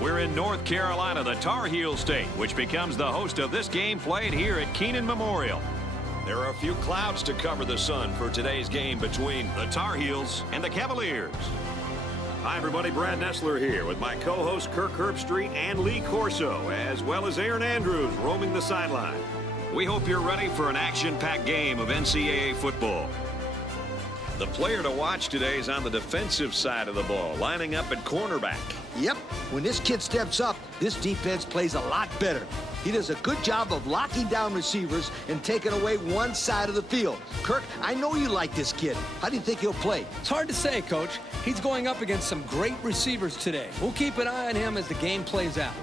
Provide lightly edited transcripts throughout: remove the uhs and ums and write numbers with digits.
We're in North Carolina, the Tar Heel State, which becomes the host of this game played here at Kenan Memorial. There are a few clouds to cover the sun for today's game between the Tar Heels and the Cavaliers. Hi, everybody. Brad Nessler here with my co-hosts Kirk Herbstreit and Lee Corso, as well as Aaron Andrews roaming the sideline. We hope you're ready for an action-packed game of NCAA football. The player to watch today is on the defensive side of the ball, lining up at cornerback. Yep, when this kid steps up, this defense plays a lot better. He does a good job of locking down receivers and taking away one side of the field. Kirk, I know you like this kid. How do you think he'll play? It's hard to say, Coach. He's going up against some great receivers today. We'll keep an eye on him as the game plays out.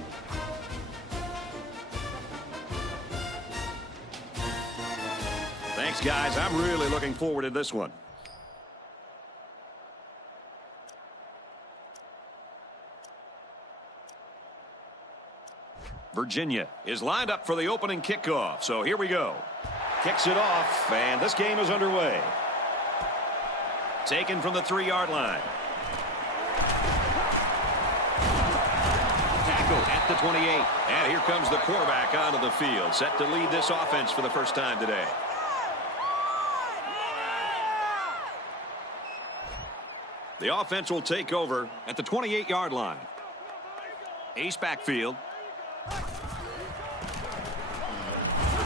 Thanks, guys. I'm really looking forward to this one. Virginia is lined up for the opening kickoff, so here we go. Kicks it off, and this game is underway. Taken from the 3-yard line. Tackle at the 28. And here comes the quarterback onto the field, set to lead this offense for the first time today. The offense will take over at the 28-yard line. Ace backfield.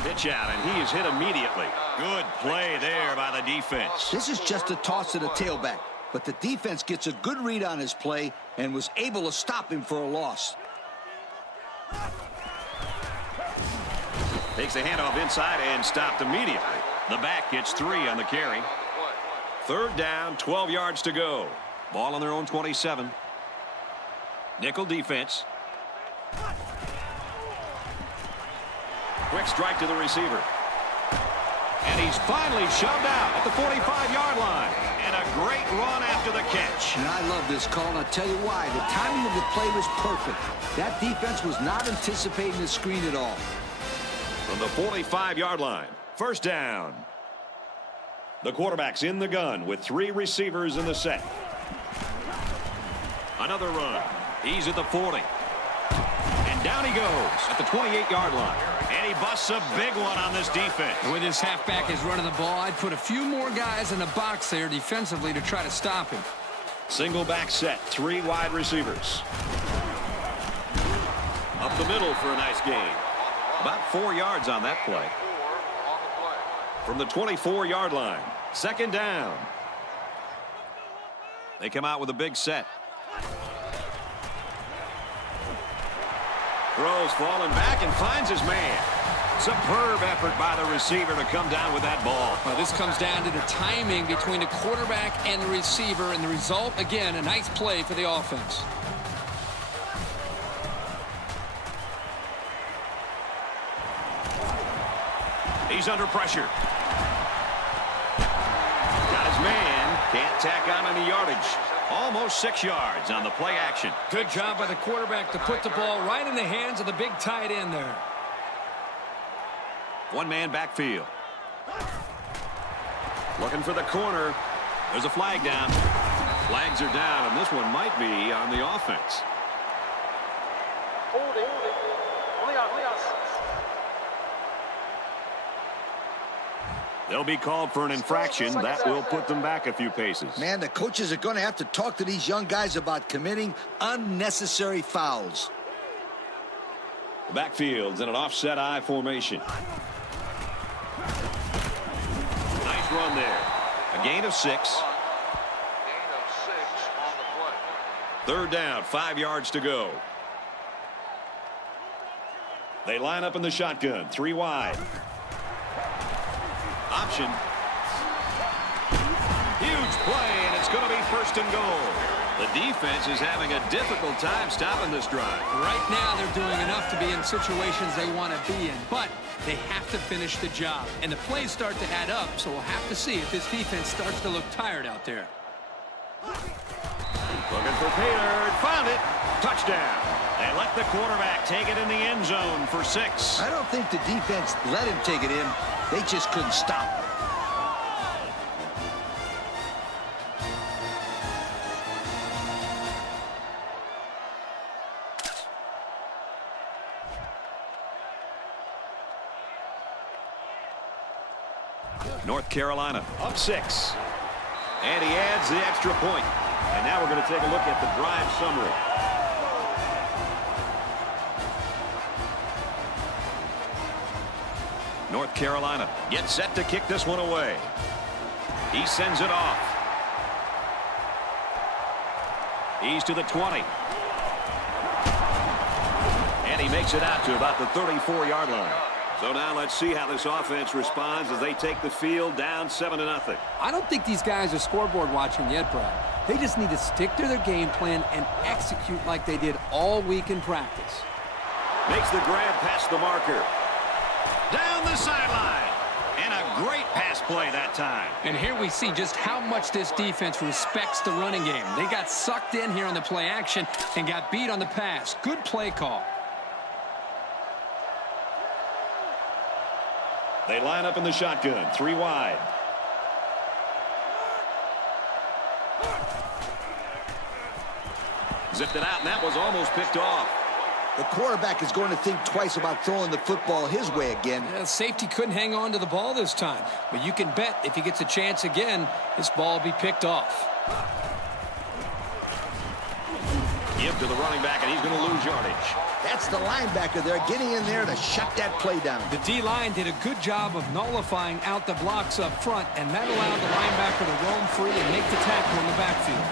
Pitch out, and he is hit immediately. Good play there by the defense. This is just a toss to the tailback, but the defense gets a good read on his play and was able to stop him for a loss. Takes the handoff inside and stopped immediately. The back gets 3 on the carry. 3rd down, 12 yards to go. Ball on their own 27. Nickel defense. Quick strike to the receiver. And he's finally shoved out at the 45-yard line. And a great run after the catch. And I love this call, and I'll tell you why. The timing of the play was perfect. That defense was not anticipating the screen at all. From the 45-yard line, 1st down. The quarterback's in the gun with 3 receivers in the set. Another run. He's at the 40. And down he goes at the 28-yard line. And he busts a big one on this defense. With his halfback is running the ball, I'd put a few more guys in the box there defensively to try to stop him. Single back set, 3 wide receivers. Up the middle for a nice gain. About 4 yards on that play. From the 24-yard line, 2nd down. They come out with a big set. Throws falling back and finds his man. Superb effort by the receiver to come down with that ball. Well, this comes down to the timing between the quarterback and the receiver, and the result, again, a nice play for the offense. He's under pressure. Got his man. Can't tack on any yardage. Almost 6 yards on the play action. Good job by the quarterback to put the ball right in the hands of the big tight end there. 1-man backfield. Looking for the corner. There's a flag down. Flags are down, and this one might be on the offense. They'll be called for an infraction. That will put them back a few paces. Man, the coaches are going to have to talk to these young guys about committing unnecessary fouls. The backfield's in an offset I formation. Nice run there. A gain of 6. 3rd down, 5 yards to go. They line up in the shotgun, 3 wide. Option. Huge play, and it's going to be 1st and goal. The defense is having a difficult time stopping this drive. Right now, they're doing enough to be in situations they want to be in, but they have to finish the job. And the plays start to add up, so we'll have to see if this defense starts to look tired out there. Looking for Pater. Found it. Touchdown. They let the quarterback take it in the end zone for 6. I don't think the defense let him take it in. They just couldn't stop. North Carolina up 6. And he adds the extra point. And now we're going to take a look at the drive summary. North Carolina gets set to kick this one away. He sends it off. He's to the 20. And he makes it out to about the 34-yard line. So now let's see how this offense responds as they take the field down 7-0. I don't think these guys are scoreboard watching yet, Brad. They just need to stick to their game plan and execute like they did all week in practice. Makes the grab past the marker. Down the sideline. And a great pass play that time. And here we see just how much this defense respects the running game. They got sucked in here on the play action and got beat on the pass. Good play call. They line up in the shotgun, 3 wide. Zipped it out, and that was almost picked off. The quarterback is going to think twice about throwing the football his way again. Yeah, safety couldn't hang on to the ball this time. But you can bet if he gets a chance again, this ball will be picked off. Give to the running back, and he's going to lose yardage. That's the linebacker there getting in there to shut that play down. The D-line did a good job of nullifying out the blocks up front, and that allowed the linebacker to roam free and make the tackle in the backfield.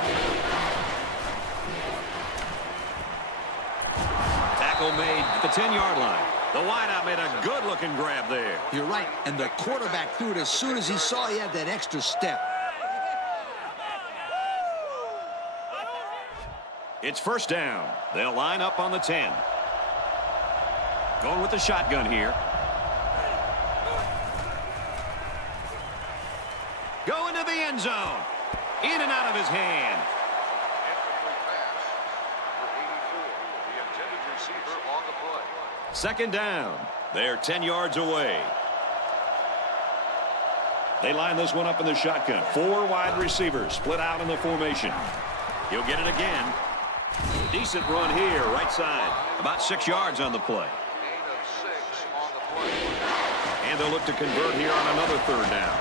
Tackle made at the 10-yard line. The wideout made a good-looking grab there. You're right, and the quarterback threw it as soon as he saw he had that extra step. It's first down. They'll line up on the 10. Going with the shotgun here. Going to the end zone. In and out of his hand. Second down. They're 10 yards away. They line this one up in the shotgun. 4 wide receivers split out in the formation. He'll get it again. Decent run here, right side. About 6 yards on the play. And they'll look to convert here on another third down.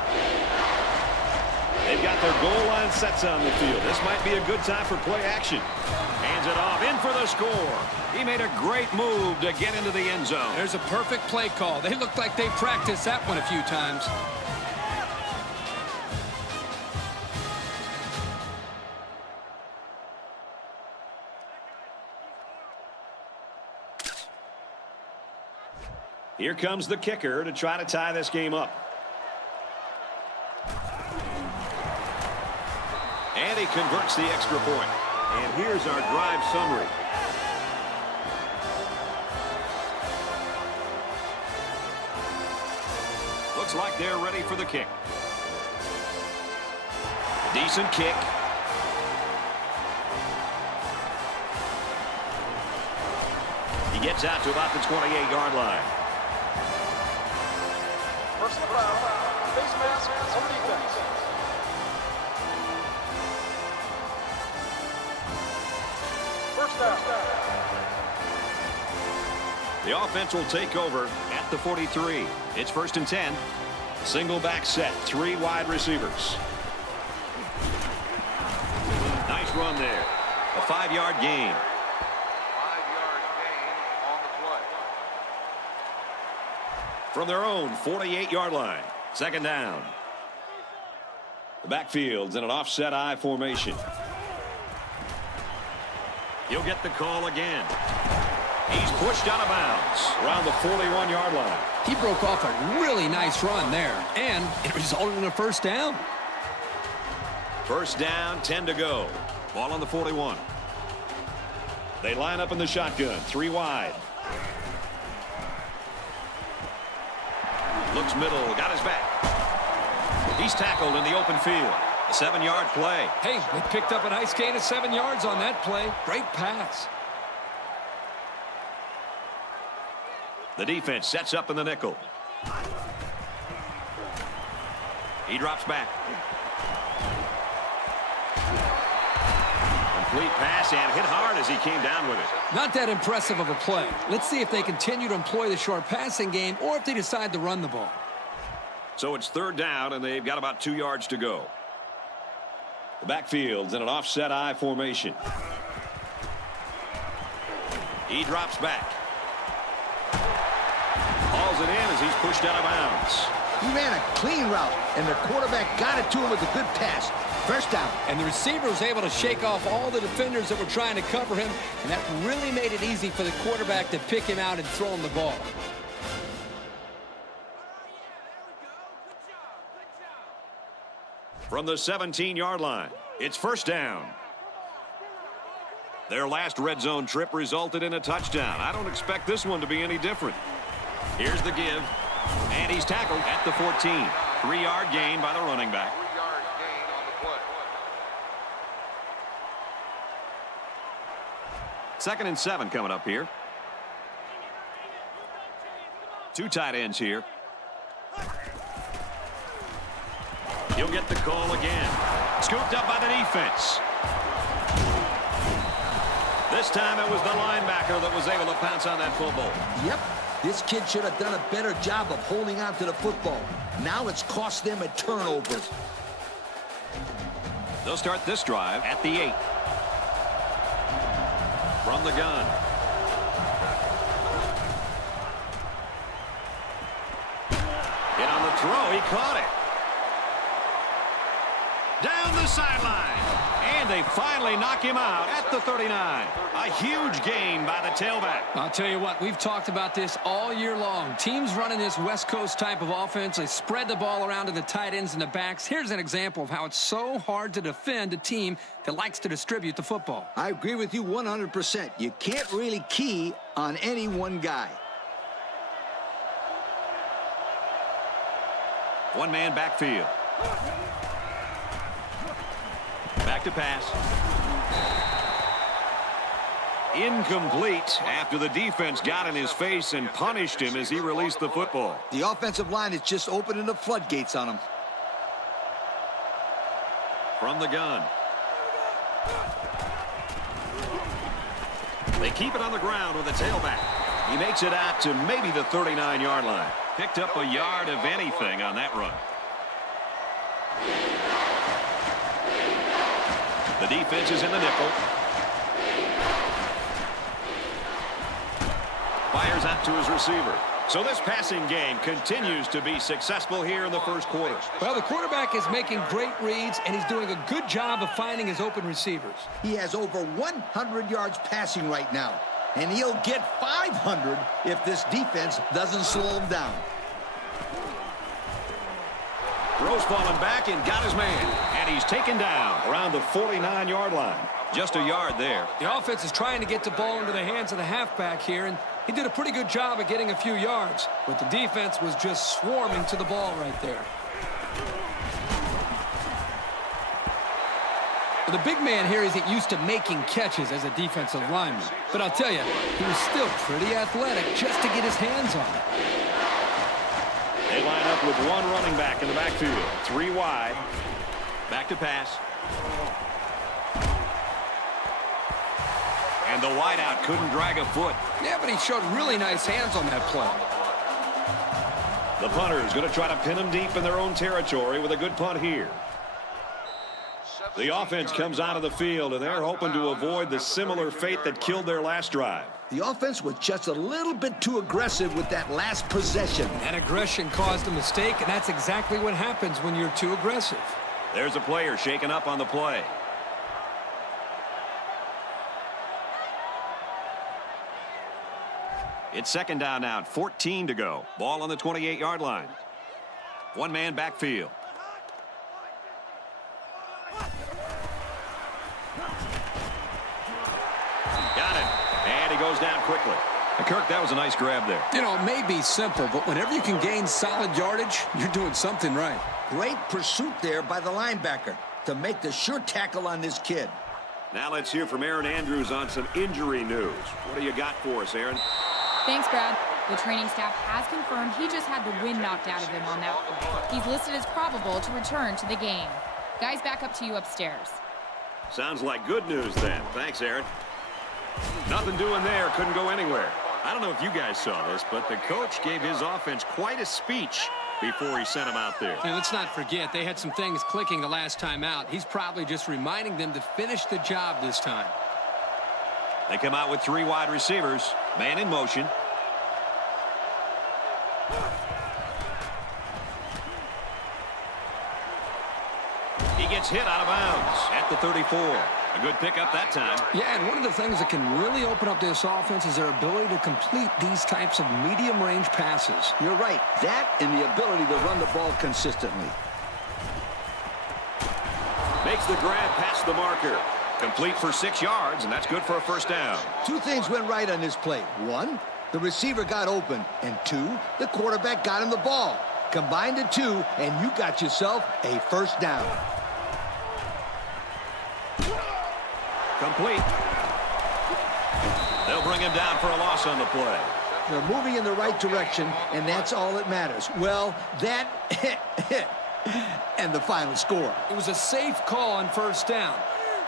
They've got their goal line sets on the field. This might be a good time for play action. Hands it off, in for the score. He made a great move to get into the end zone. There's a perfect play call. They look like they practiced that one a few times. Here comes the kicker to try to tie this game up. And he converts the extra point. And here's our drive summary. Looks like they're ready for the kick. Decent kick. He gets out to about the 28-yard line. Personal foul, face mask on defense. First down. The offense will take over at the 43. It's first and 10. Single back set, 3 wide receivers. Nice run there. A 5-yard gain. 5-yard gain on the play. From their own 48-yard line. Second down. The backfield's in an offset I formation. He'll get the call again. He's pushed out of bounds around the 41-yard line. He broke off a really nice run there, and it resulted in a first down. First down, 10 to go. Ball on the 41. They line up in the shotgun, 3 wide. Looks middle, got his back. He's tackled in the open field. A 7-yard play. Hey, they picked up a nice gain of 7 yards on that play. Great pass. The defense sets up in the nickel. He drops back. Complete pass and hit hard as he came down with it. Not that impressive of a play. Let's see if they continue to employ the short passing game or if they decide to run the ball. So it's third down, and they've got about 2 yards to go. The backfield's in an offset I formation. He drops back. Hauls it in as he's pushed out of bounds. He ran a clean route, and the quarterback got it to him with a good pass. First down. And the receiver was able to shake off all the defenders that were trying to cover him, and that really made it easy for the quarterback to pick him out and throw him the ball. From the 17-yard line, it's first down. Their last red zone trip resulted in a touchdown. I don't expect this one to be any different. Here's the give, and he's tackled at the 14. 3-yard gain by the running back. 3-yard gain on the play. 2nd and 7 coming up here. 2 tight ends here. He'll get the call again. Scooped up by the defense. This time it was the linebacker that was able to pounce on that football. Yep. This kid should have done a better job of holding on to the football. Now it's cost them a turnover. They'll start this drive at the 8. From the gun. Hit on the throw. He caught it. Down the sideline. And they finally knock him out at the 39. A huge gain by the tailback. I'll tell you what, we've talked about this all year long. Teams running this West Coast type of offense, they spread the ball around to the tight ends and the backs. Here's an example of how it's so hard to defend a team that likes to distribute the football. I agree with you 100%. You can't really key on any one guy. One-man backfield. Back to pass. Incomplete after the defense got in his face and punished him as he released the football. The offensive line is just opening the floodgates on him. From the gun. They keep it on the ground with the tailback. He makes it out to maybe the 39-yard line. Picked up a yard of anything on that run. The defense is in the nickel. Fires out to his receiver. So this passing game continues to be successful here in the first quarter. Well, the quarterback is making great reads, and he's doing a good job of finding his open receivers. He has over 100 yards passing right now, and he'll get 500 if this defense doesn't slow him down. Throws falling back and got his man. And he's taken down around the 49-yard line. Just a yard there. The offense is trying to get the ball into the hands of the halfback here, and he did a pretty good job of getting a few yards. But the defense was just swarming to the ball right there. The big man here isn't used to making catches as a defensive lineman. But I'll tell you, he was still pretty athletic just to get his hands on it. They line up with one running back in the backfield. 3 wide. Back to pass. And the wideout couldn't drag a foot. Yeah, but he showed really nice hands on that play. The punter is going to try to pin them deep in their own territory with a good punt here. The offense comes out of the field, and they're hoping to avoid the similar fate that killed their last drive. The offense was just a little bit too aggressive with that last possession. That aggression caused a mistake, and that's exactly what happens when you're too aggressive. There's a player shaken up on the play. It's second down now, 14 to go. Ball on the 28-yard line. One-man backfield. Got it. And he goes down quickly. And Kirk, that was a nice grab there. You know, it may be simple, but whenever you can gain solid yardage, you're doing something right. Great pursuit there by the linebacker to make the sure tackle on this kid. Now let's hear from Aaron Andrews on some injury news. What do you got for us, Aaron? Thanks, Brad. The training staff has confirmed he just had the wind knocked out of him on that play. He's listed as probable to return to the game. Guys, back up to you upstairs. Sounds like good news then. Thanks, Aaron. Nothing doing there. Couldn't go anywhere. I don't know if you guys saw this, but the coach gave his offense quite a speech before he sent him out there. And let's not forget, they had some things clicking the last time out. He's probably just reminding them to finish the job this time. They come out with 3 wide receivers. Man in motion. He gets hit out of bounds at the 34. A good pickup that time. Yeah, and one of the things that can really open up this offense is their ability to complete these types of medium-range passes. You're right. That and the ability to run the ball consistently. Makes the grab past the marker. Complete for 6 yards, and that's good for a first down. 2 things went right on this play. 1, the receiver got open. And 2, the quarterback got him the ball. Combine the 2, and you got yourself a first down. Complete. They'll bring him down for a loss on the play. They're moving in the right direction, and that's all that matters. Well, that and the final score. It was a safe call on first down.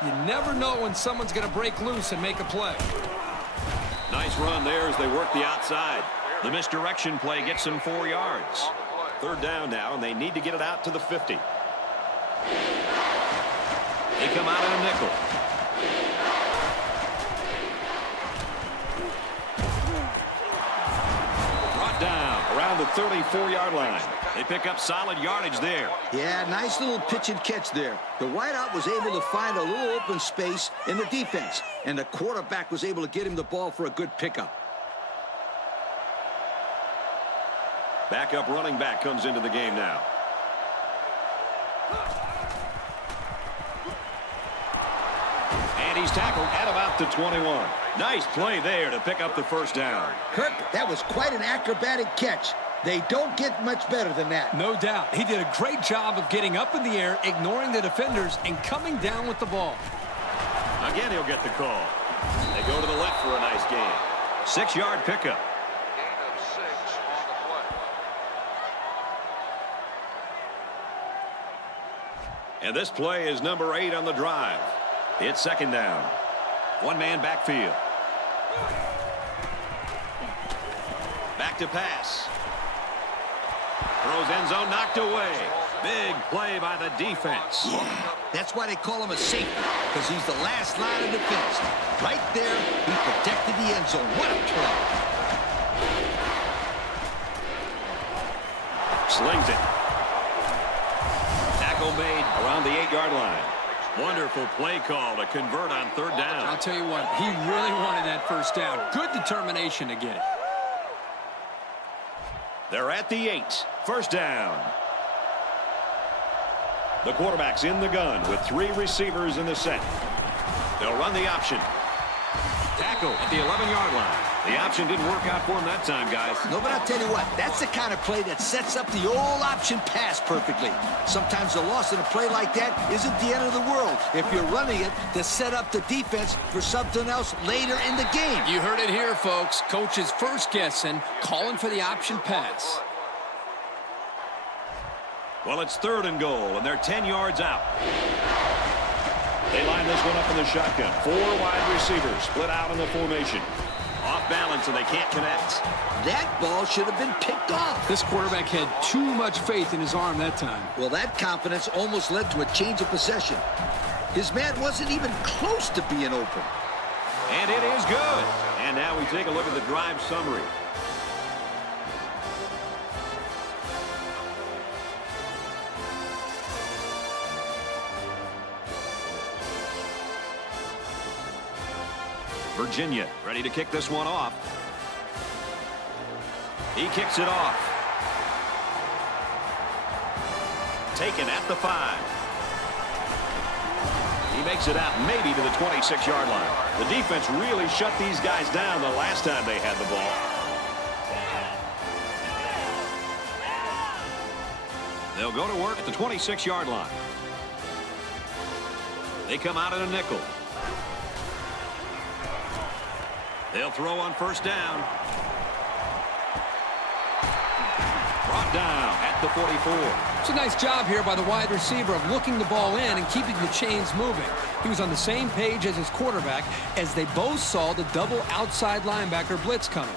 You never know when someone's going to break loose and make a play. Nice run there as they work the outside. The misdirection play gets them 4 yards. Third down now, and they need to get it out to the 50. They come out in a nickel. Brought down around the 34-yard line. They pick up solid yardage there. Yeah, nice little pitch and catch there. The wideout was able to find a little open space in the defense, and the quarterback was able to get him the ball for a good pickup. Backup running back comes into the game now. And he's tackled at about the 21. Nice play there to pick up the first down. Kirk, that was quite an acrobatic catch. They don't get much better than that. No doubt. He did a great job of getting up in the air, ignoring the defenders, and coming down with the ball. Again, he'll get the call. They go to the left for a nice gain. 6-yard pickup. Gain of 6 on the play. And this play is number 8 on the drive. It's second down. 1-man backfield. Back to pass. Throws end zone, knocked away. Big play by the defense. Yeah, that's why they call him a safety, because he's the last line of defense. Right there, he protected the end zone. What a play. Slings it. Tackle made around the 8-yard line. Wonderful play call to convert on third down. I'll tell you what, he really wanted that first down. Good determination to get it. They're at the 8. First down. The quarterback's in the gun with 3 receivers in the set. They'll run the option. Tackle at the 11-yard line. The option didn't work out for him that time, guys. No, but I'll tell you what, that's the kind of play that sets up the old option pass perfectly. Sometimes the loss in a play like that isn't the end of the world if you're running it to set up the defense for something else later in the game. You heard it here, folks. Coach is first guessing, calling for the option pass. Well, it's 3rd and goal, and they're 10 yards out. They line this one up in the shotgun. 4 wide receivers split out in the formation. Off balance, and they can't connect. That ball should have been picked off. This quarterback had too much faith in his arm that time. Well, that confidence almost led to a change of possession. His man wasn't even close to being open. And it is good. And now we take a look at the drive summary. Virginia ready to kick this one off. He kicks it off. Taken at the 5. He makes it out maybe to the 26-yard line. The defense really shut these guys down the last time they had the ball. They'll go to work at the 26-yard line. They come out in a nickel. They'll throw on first down. Brought down at the 44. It's a nice job here by the wide receiver of looking the ball in and keeping the chains moving. He was on the same page as his quarterback as they both saw the double outside linebacker blitz coming.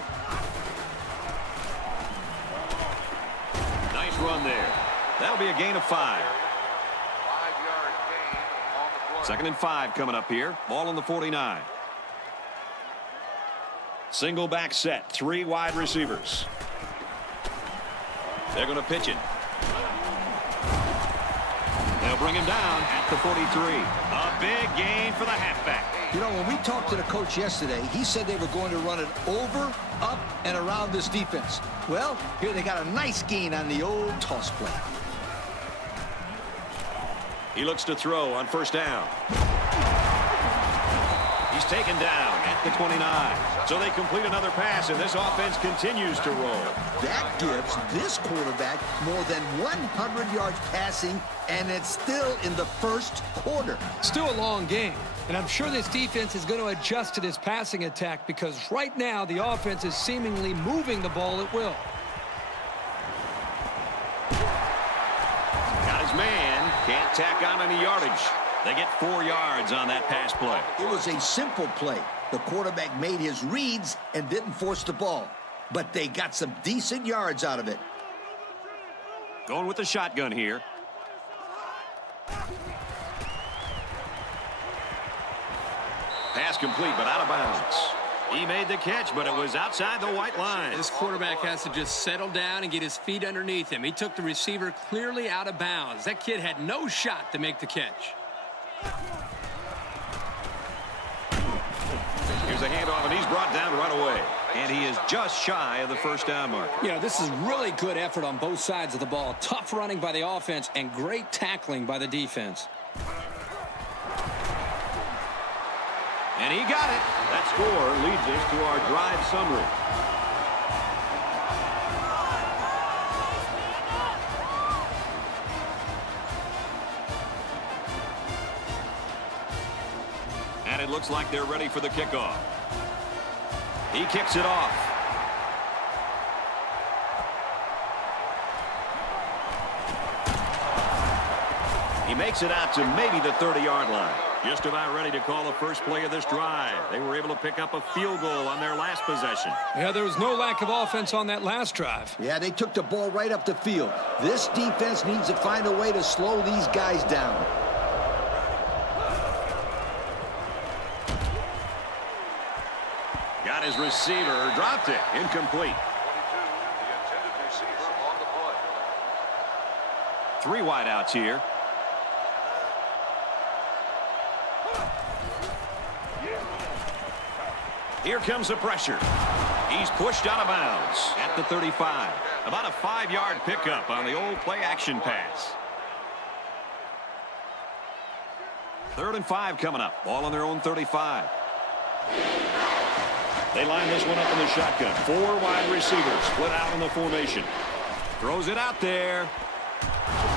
Nice run there. That'll be a gain of 5. 5-yard gain on the play. 2nd and 5 coming up here. Ball on the 49. Single back set. 3 wide receivers. They're going to pitch it. They'll bring him down at the 43. A big gain for the halfback. You know, when we talked to the coach yesterday, he said they were going to run it over, up, and around this defense. Well, here they got a nice gain on the old toss play. He looks to throw on 1st down. He's taken down at the 29. So they complete another pass, and this offense continues to roll. That gives this quarterback more than 100 yards passing, and it's still in the first quarter. Still a long game, and I'm sure this defense is going to adjust to this passing attack because right now the offense is seemingly moving the ball at will. Got his man. Can't tack on any yardage. They get 4 yards on that pass play. It was a simple play. The quarterback made his reads and didn't force the ball, but they got some decent yards out of it. Going with the shotgun here. Pass complete, but out of bounds. He made the catch, but it was outside the white line. This quarterback has to just settle down and get his feet underneath him. He took the receiver clearly out of bounds. That kid had no shot to make the catch. Here's a handoff, and he's brought down right away. And he is just shy of the 1st down mark. You know, this is really good effort on both sides of the ball. Tough running by the offense and great tackling by the defense. And he got it. That score leads us to our drive summary. And it looks like they're ready for the kickoff. He kicks it off. He makes it out to maybe the 30-yard line. Just about ready to call the first play of this drive. They were able to pick up a field goal on their last possession. Yeah, there was no lack of offense on that last drive. Yeah, they took the ball right up the field. This defense needs to find a way to slow these guys down. Got his receiver, dropped it, incomplete. 22, the intended receiver on the play. 3 wideouts here. Here comes the pressure. He's pushed out of bounds at the 35. About a 5-yard pickup on the old play-action pass. 3rd and 5 coming up. Ball on their own 35. They line this one up in the shotgun. 4 wide receivers split out in the formation. Throws it out there.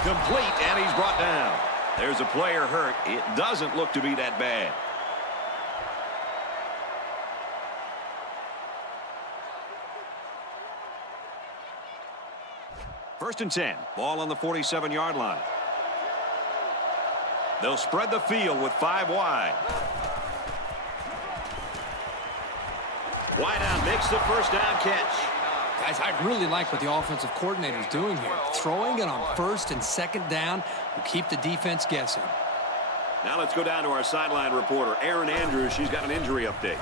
Complete, and he's brought down. There's a player hurt. It doesn't look to be that bad. First and 10. Ball on the 47-yard line. They'll spread the field with 5 wide. Wide out makes the first down catch. Guys, I really like what the offensive coordinator is doing here. Throwing it on 1st and 2nd down will keep the defense guessing. Now let's go down to our sideline reporter, Erin Andrews. She's got an injury update.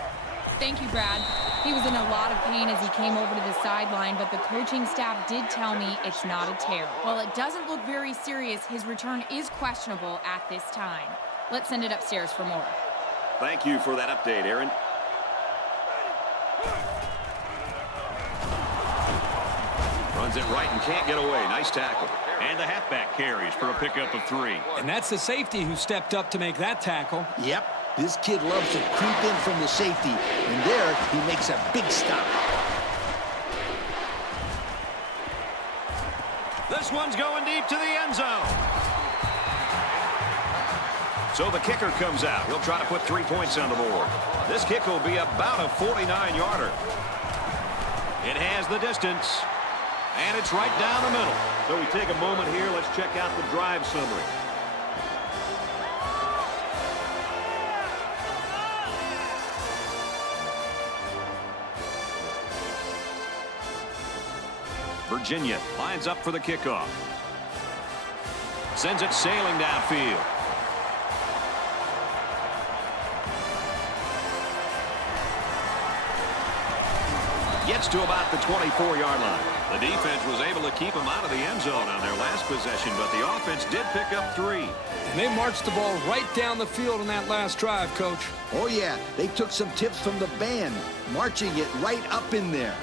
Thank you, Brad. He was in a lot of pain as he came over to the sideline, but the coaching staff did tell me it's not a tear. While it doesn't look very serious, his return is questionable at this time. Let's send it upstairs for more. Thank you for that update, Erin. Runs it right and can't get away. Nice tackle. And the halfback carries for a pickup of 3. And that's the safety who stepped up to make that tackle. Yep, this kid loves to creep in from the safety, and there he makes a big stop. This one's going deep to the end zone. So the kicker comes out. He'll try to put 3 points on the board. This kick will be about a 49-yarder. It has the distance, and it's right down the middle. So we take a moment here. Let's check out the drive summary. Virginia lines up for the kickoff. Sends it sailing downfield. Gets to about the 24-yard line. The defense was able to keep him out of the end zone on their last possession, but the offense did pick up 3. And they marched the ball right down the field on that last drive, Coach. Oh, yeah. They took some tips from the band, marching it right up in there.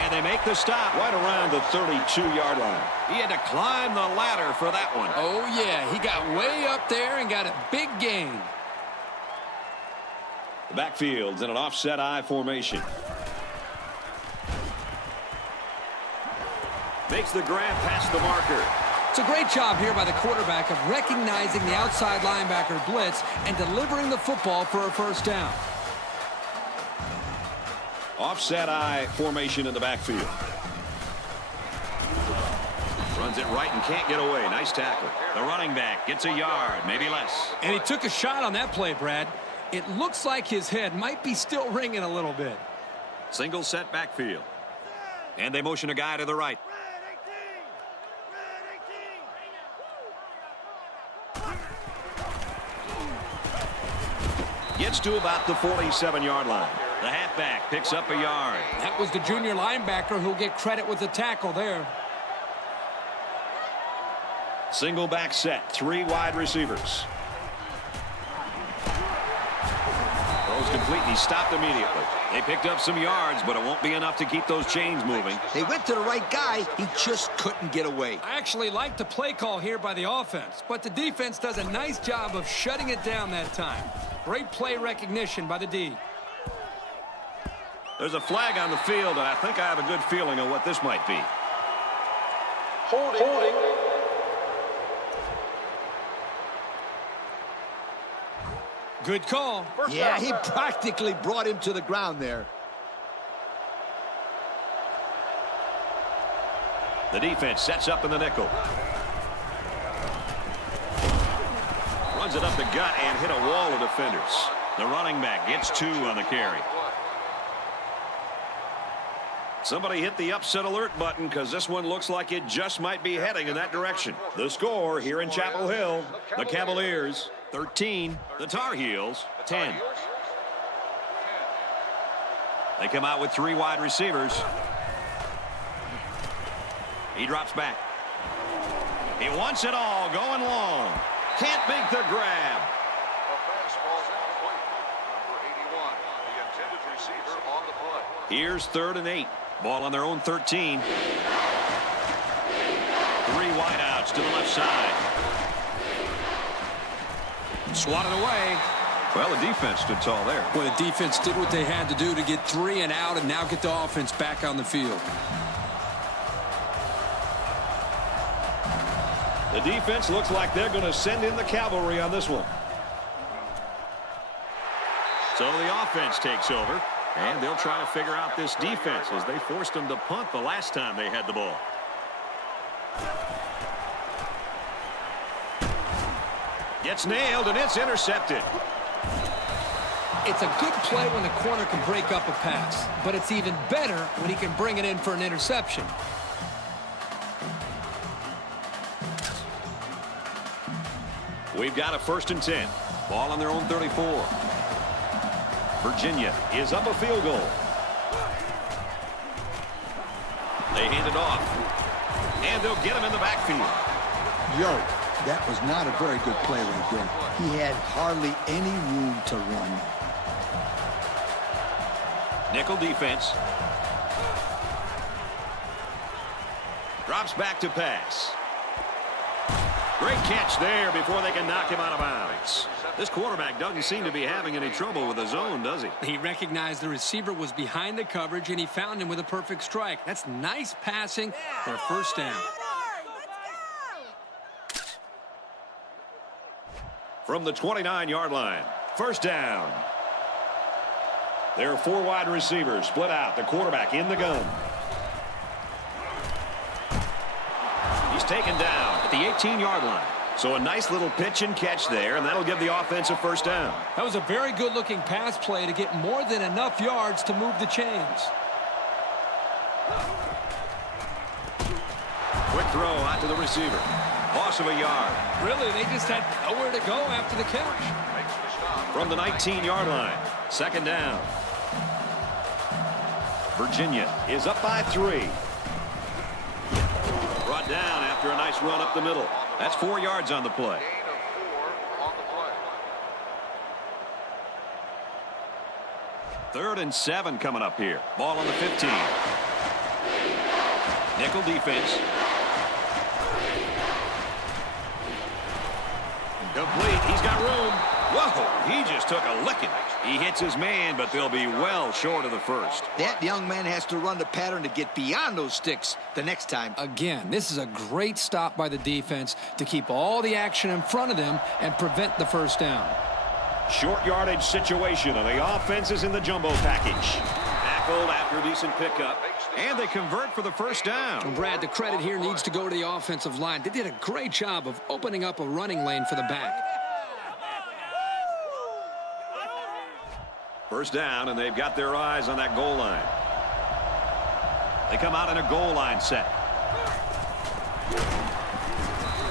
And they make the stop right around the 32-yard line. He had to climb the ladder for that one. Oh, yeah. He got way up there and got a big gain. The backfield's in an offset I formation. Makes the grab past the marker. It's a great job here by the quarterback of recognizing the outside linebacker blitz and delivering the football for a first down. Offset I formation in the backfield. Runs it right and can't get away. Nice tackle. The running back gets a yard, maybe less. And he took a shot on that play, Brad. It looks like his head might be still ringing a little bit. Single set backfield. And they motion a guy to the right. Gets to about the 47-yard line. The halfback picks up a yard. That was the junior linebacker who'll get credit with the tackle there. Single back set. 3 wide receivers. Throws complete and he stopped immediately. They picked up some yards, but it won't be enough to keep those chains moving. They went to the right guy. He just couldn't get away. I actually like the play call here by the offense, but the defense does a nice job of shutting it down that time. Great play recognition by the D. There's a flag on the field, and I think I have a good feeling of what this might be. Holding. Good call. Yeah, he practically brought him to the ground there. The defense sets up in the nickel. Runs it up the gut and hit a wall of defenders. The running back gets 2 on the carry. Somebody hit the upset alert button because this one looks like it just might be heading in that direction. The score here in Chapel Hill, the Cavaliers 13, the Tar Heels 10. They come out with 3 wide receivers. He drops back. He wants it all going long. Can't make the grab. A fastball incomplete. Number 81, the intended receiver on the play. Here's 3rd and 8. Ball on their own 13. 3 wideouts to the left side. Swatted away. Well, the defense stood tall there. Well, the defense did what they had to do to get 3 and out and now get the offense back on the field. The defense looks like they're going to send in the cavalry on this one. So the offense takes over, and they'll try to figure out this defense as they forced them to punt the last time they had the ball. Gets nailed, and it's intercepted. It's a good play when the corner can break up a pass, but it's even better when he can bring it in for an interception. We've got a 1st and 10. Ball on their own 34. Virginia is up a field goal. They hand it off. And they'll get him in the backfield. Yo, that was not a very good play right there. He had hardly any room to run. Nickel defense. Drops back to pass. Great catch there before they can knock him out of bounds. This quarterback doesn't seem to be having any trouble with the zone, does he? He recognized the receiver was behind the coverage, and he found him with a perfect strike. That's nice passing for a first down. From the 29-yard line, first down. There are 4 wide receivers split out. The quarterback in the gun. He's taken down at the 18-yard line. So a nice little pitch and catch there, and that'll give the offense a first down. That was a very good-looking pass play to get more than enough yards to move the chains. Quick throw out to the receiver. Loss of a yard. Really, they just had nowhere to go after the catch. From the 19-yard line, second down. Virginia is up by 3. Brought down after a nice run up the middle. That's 4 yards on the play. Gain of 4 on the play. 3rd and 7 coming up here. Ball on the 15. Nickel defense. Complete. He's got room. Whoa, he just took a licking. He hits his man, but they'll be well short of the first. That young man has to run the pattern to get beyond those sticks the next time. Again, this is a great stop by the defense to keep all the action in front of them and prevent the first down. Short yardage situation, and the offense is in the jumbo package. Tackled after a decent pickup, and they convert for the first down. And Brad, the credit here needs to go to the offensive line. They did a great job of opening up a running lane for the back. First down, and they've got their eyes on that goal line. They come out in a goal line set.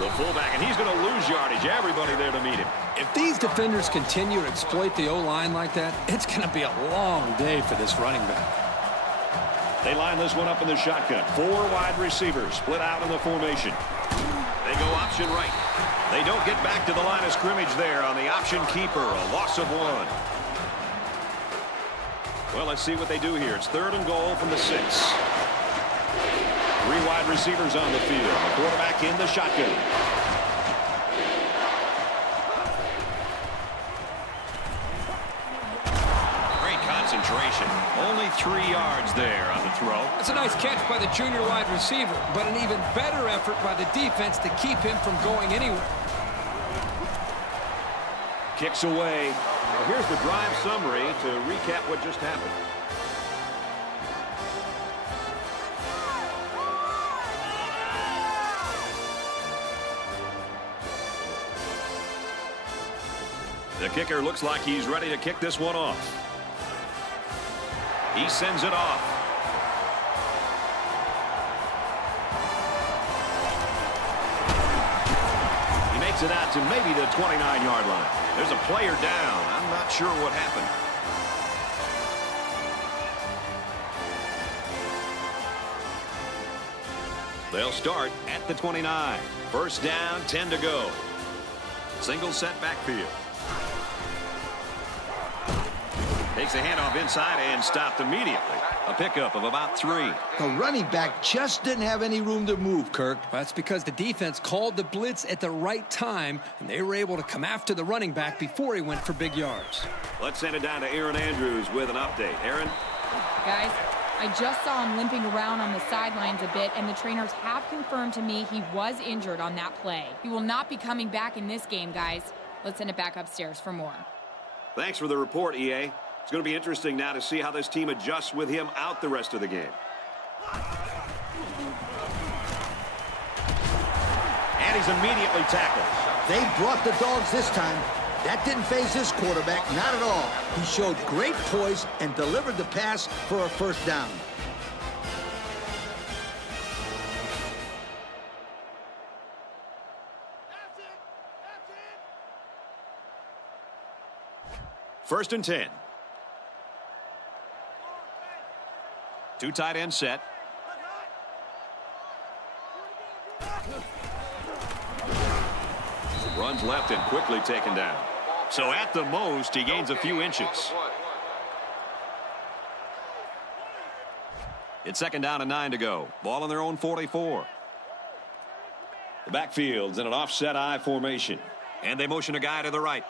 The fullback, and he's going to lose yardage. Everybody there to meet him. If these defenders continue to exploit the O-line like that, it's going to be a long day for this running back. They line this one up in the shotgun. 4 wide receivers split out in the formation. They go option right. They don't get back to the line of scrimmage there on the option keeper. A loss of 1. Well, let's see what they do here. It's 3rd and goal from the 6. 3 wide receivers on the field. The quarterback in the shotgun. Great concentration. Only 3 yards there on the throw. It's a nice catch by the junior wide receiver, but an even better effort by the defense to keep him from going anywhere. Kicks away. Well, here's the drive summary to recap what just happened. The kicker looks like he's ready to kick this one off. He sends it off. He makes it out to maybe the 29-yard line. There's a player down. I'm not sure what happened. They'll start at the 29. First down, 10 to go. Single set backfield. Takes a handoff inside and stopped immediately. A pickup of about 3. The running back just didn't have any room to move, Kirk. That's because the defense called the blitz at the right time, and they were able to come after the running back before he went for big yards. Let's send it down to Aaron Andrews with an update. Aaron? Guys, I just saw him limping around on the sidelines a bit, and the trainers have confirmed to me he was injured on that play. He will not be coming back in this game, guys. Let's send it back upstairs for more. Thanks for the report, EA. It's going to be interesting now to see how this team adjusts with him out the rest of the game. And he's immediately tackled. They brought the dogs this time. That didn't faze this quarterback, not at all. He showed great poise and delivered the pass for a first down. First and 10. 2 tight end set. Runs left and quickly taken down. So at the most, he gains a few inches. It's second down and 9 to go. Ball on their own 44. The backfield's in an offset I formation. And they motion a guy to the right.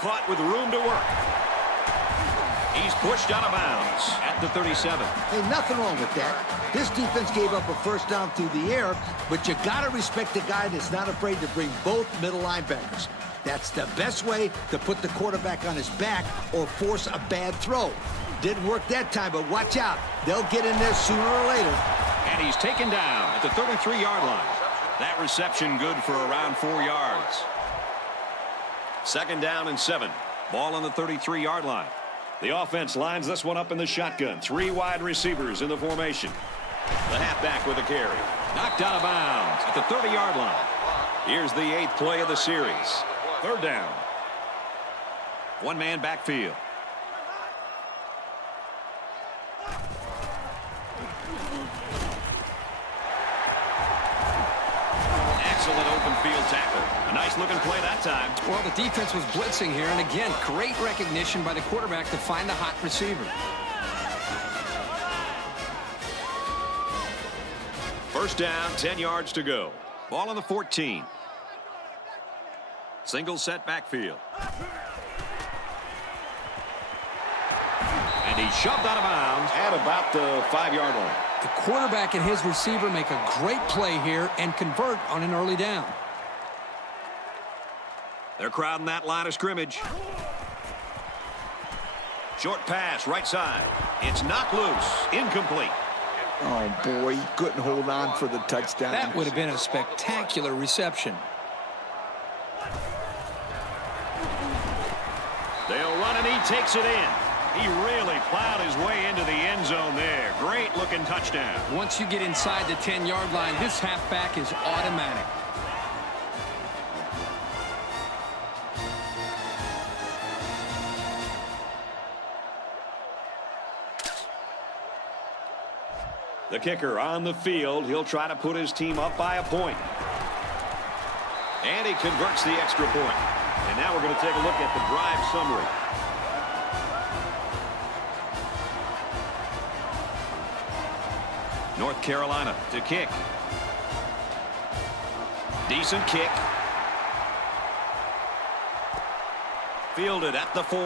Caught with room to work. He's pushed out of bounds at the 37. Hey, nothing wrong with that. This defense gave up a first down through the air, but you got to respect the guy that's not afraid to bring both middle linebackers. That's the best way to put the quarterback on his back or force a bad throw. Didn't work that time, but watch out. They'll get in there sooner or later. And he's taken down at the 33-yard line. That reception good for around 4 yards. 2nd down and 7. Ball on the 33-yard line. The offense lines this one up in the shotgun. 3 wide receivers in the formation. The halfback with a carry. Knocked out of bounds at the 30-yard line. Here's the 8th play of the series. 3rd down. 1-man backfield. Excellent open field tackle. A nice looking play that time. Well, the defense was blitzing here, and again, great recognition by the quarterback to find the hot receiver. 1st down, 10 yards to go. Ball on the 14. Single set backfield. And he's shoved out of bounds at about the 5-yard line. The quarterback and his receiver make a great play here and convert on an early down. They're crowding that line of scrimmage. Short pass, right side. It's knocked loose. Incomplete. Oh, boy, he couldn't hold on for the touchdown. That would have been a spectacular reception. They'll run and he takes it in. He really plowed his way into the end zone there. Great looking touchdown. Once you get inside the 10-yard line, this halfback is automatic. The kicker on the field. He'll try to put his team up by a point. And he converts the extra point. And now we're going to take a look at the drive summary. North Carolina to kick. Decent kick. Fielded at the 4.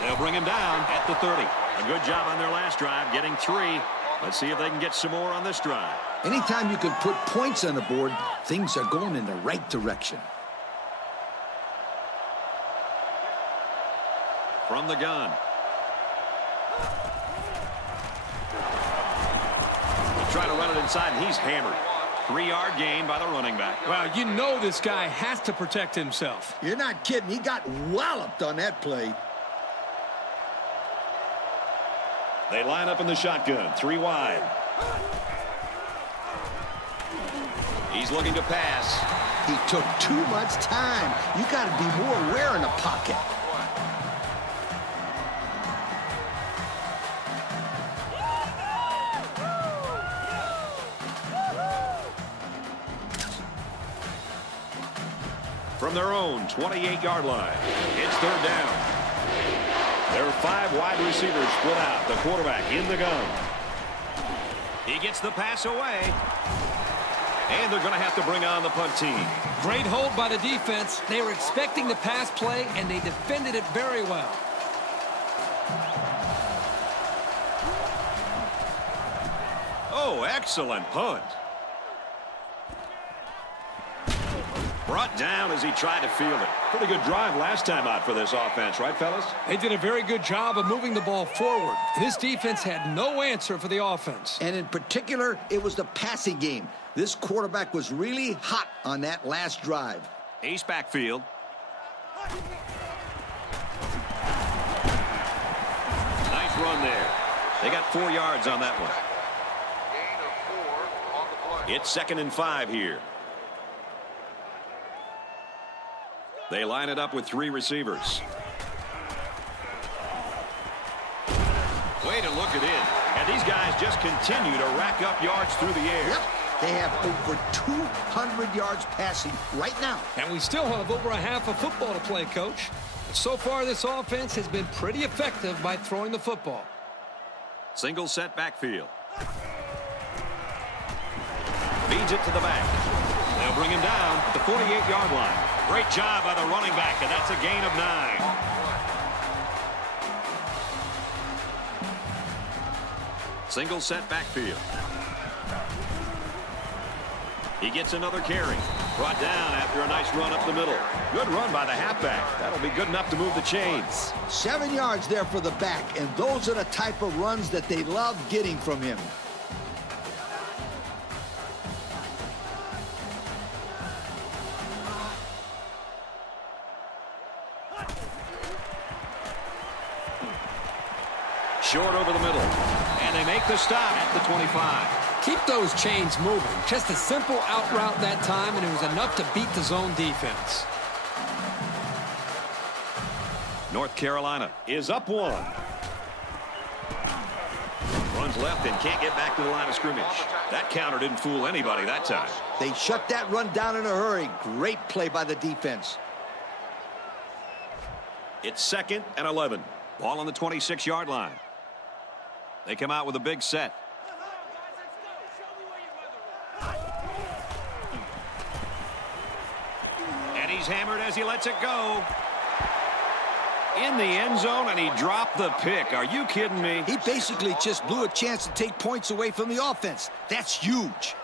They'll bring him down at the 30. A good job on their last drive, getting 3. Let's see if they can get some more on this drive. Anytime you can put points on the board, things are going in the right direction. From the gun. They'll try to run it inside, and he's hammered. 3-yard gain by the running back. Well, you know this guy has to protect himself. You're not kidding. He got walloped on that play. They line up in the shotgun, 3 wide. He's looking to pass. He took too much time. You got to be more aware in the pocket. From their own 28-yard line, it's 3rd down. There are 5 wide receivers split out. The quarterback in the gun. He gets the pass away. And they're going to have to bring on the punt team. Great hold by the defense. They were expecting the pass play, and they defended it very well. Oh, excellent punt. Brought down as he tried to field it. Pretty good drive last time out for this offense, right, fellas? They did a very good job of moving the ball forward. This defense had no answer for the offense. And in particular, it was the passing game. This quarterback was really hot on that last drive. Ace backfield. Nice run there. They got 4 yards on that one. Gain of 4 on the play. It's 2nd and 5 here. They line it up with 3 receivers. Way to look it in. And these guys just continue to rack up yards through the air. Yep. They have over 200 yards passing right now. And we still have over a half of football to play, Coach. So far, this offense has been pretty effective by throwing the football. Single set backfield. Feeds it to the back. They'll bring him down at the 48-yard line. Great job by the running back, and that's a gain of 9. Single set backfield. He gets another carry. Brought down after a nice run up the middle. Good run by the halfback. That'll be good enough to move the chains. 7 yards there for the back, and those are the type of runs that they love getting from him. Short over the middle. And they make the stop at the 25. Keep those chains moving. Just a simple out route that time, and it was enough to beat the zone defense. North Carolina is up 1. Runs left and can't get back to the line of scrimmage. That counter didn't fool anybody that time. They shut that run down in a hurry. Great play by the defense. It's 2nd and 11. Ball on the 26-yard line. They come out with a big set. And he's hammered as he lets it go. In the end zone, and he dropped the pick. Are you kidding me? He basically just blew a chance to take points away from the offense. That's huge.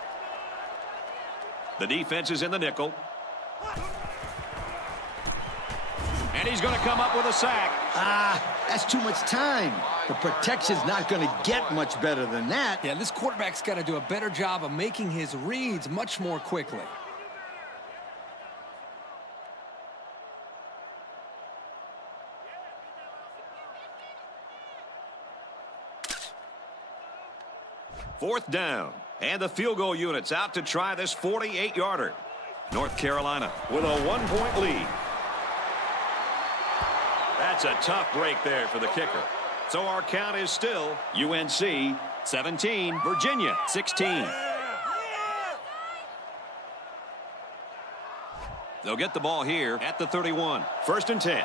The defense is in the nickel. And he's going to come up with a sack. That's too much time. The protection's not going to get much better than that. Yeah, this quarterback's got to do a better job of making his reads much more quickly. Fourth down. And the field goal unit's out to try this 48-yarder. North Carolina with a 1-point lead. That's a tough break there for the kicker. So our count is still UNC 17, Virginia 16. They'll get the ball here at the 31. 1st and 10.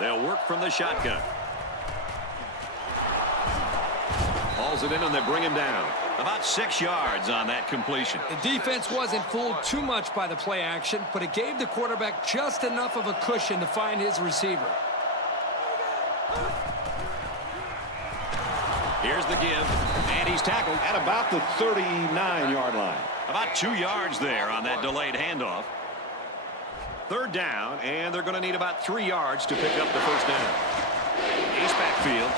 They'll work from the shotgun. Hauls it in and they bring him down. About 6 yards on that completion. The defense wasn't fooled too much by the play action, but it gave the quarterback just enough of a cushion to find his receiver. Here's the give, and he's tackled at about the 39-yard line. About 2 yards there on that delayed handoff. 3rd down, and they're going to need about 3 yards to pick up the first down. Ace backfield.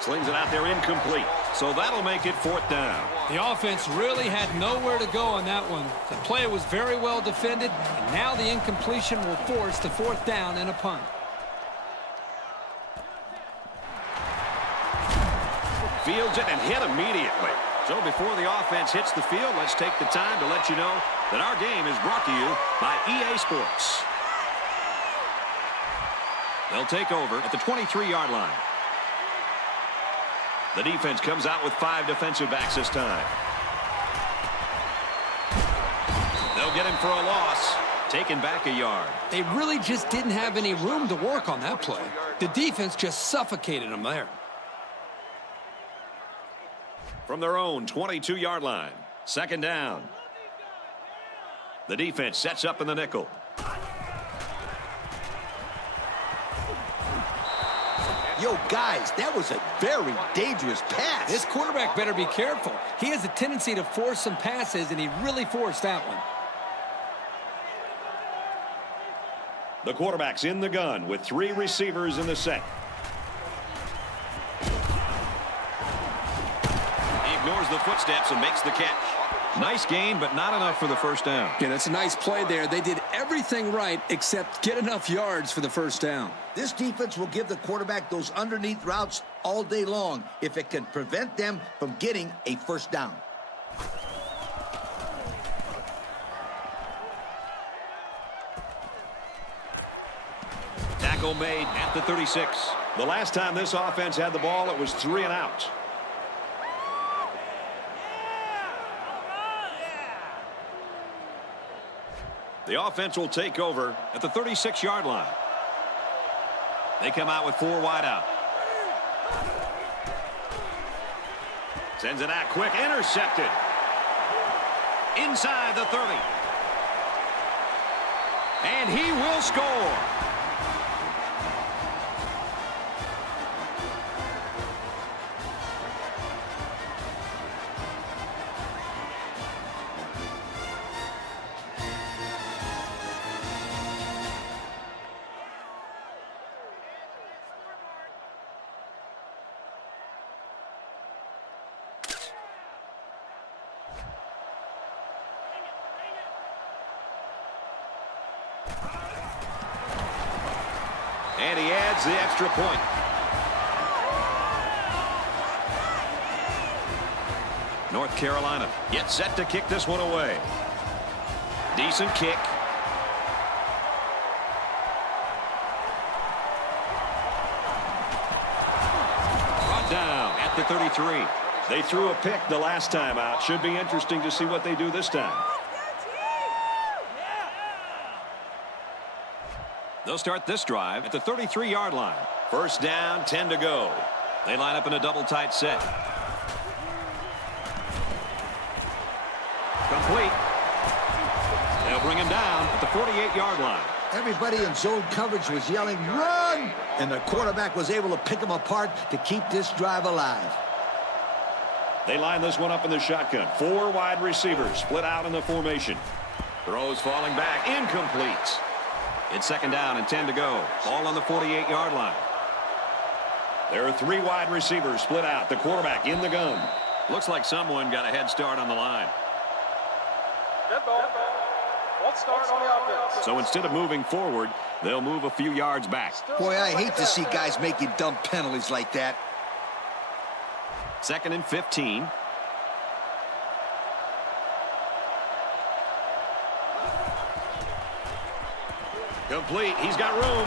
Slings it out there incomplete. So that'll make it 4th down. The offense really had nowhere to go on that one. The play was very well defended, and now the incompletion will force the 4th down and a punt. Fields it and hit immediately. So before the offense hits the field, let's take the time to let you know that our game is brought to you by EA Sports. They'll take over at the 23-yard line. The defense comes out with 5 defensive backs this time. They'll get him for a loss. Taken back a yard. They really just didn't have any room to work on that play. The defense just suffocated them there. From their own 22-yard line. 2nd down. The defense sets up in the nickel. Yo, guys, that was a very dangerous pass. This quarterback better be careful. He has a tendency to force some passes, and he really forced that one. The quarterback's in the gun with 3 receivers in the set. He ignores the footsteps and makes the catch. Nice gain, but not enough for the first down. Yeah, that's a nice play there. They did everything right except get enough yards for the first down. This defense will give the quarterback those underneath routes all day long if it can prevent them from getting a first down. Tackle made at the 36. The last time this offense had the ball, it was 3 and out. The offense will take over at the 36-yard line. They come out with 4 wide out. Sends it out quick. Intercepted. Inside the 30. And he will score. And he adds the extra point. North Carolina gets set to kick this one away. Decent kick. Brought down at the 33. They threw a pick the last time out. Should be interesting to see what they do this time. They'll start this drive at the 33-yard line. First down, 10 to go. They line up in a double tight set. Complete. They'll bring him down at the 48-yard line. Everybody in zone coverage was yelling, run! And the quarterback was able to pick them apart to keep this drive alive. They line this one up in the shotgun. 4 wide receivers split out in the formation. Throws falling back. Incomplete. It's second down and 10 to go. Ball on the 48-yard line. There are 3 wide receivers split out. The quarterback in the gun. Looks like someone got a head start on the line. Dead ball. Let's start on the offense. So instead of moving forward, they'll move a few yards back. Boy, I hate to see guys making dumb penalties like that. Second and 15. Complete. He's got room.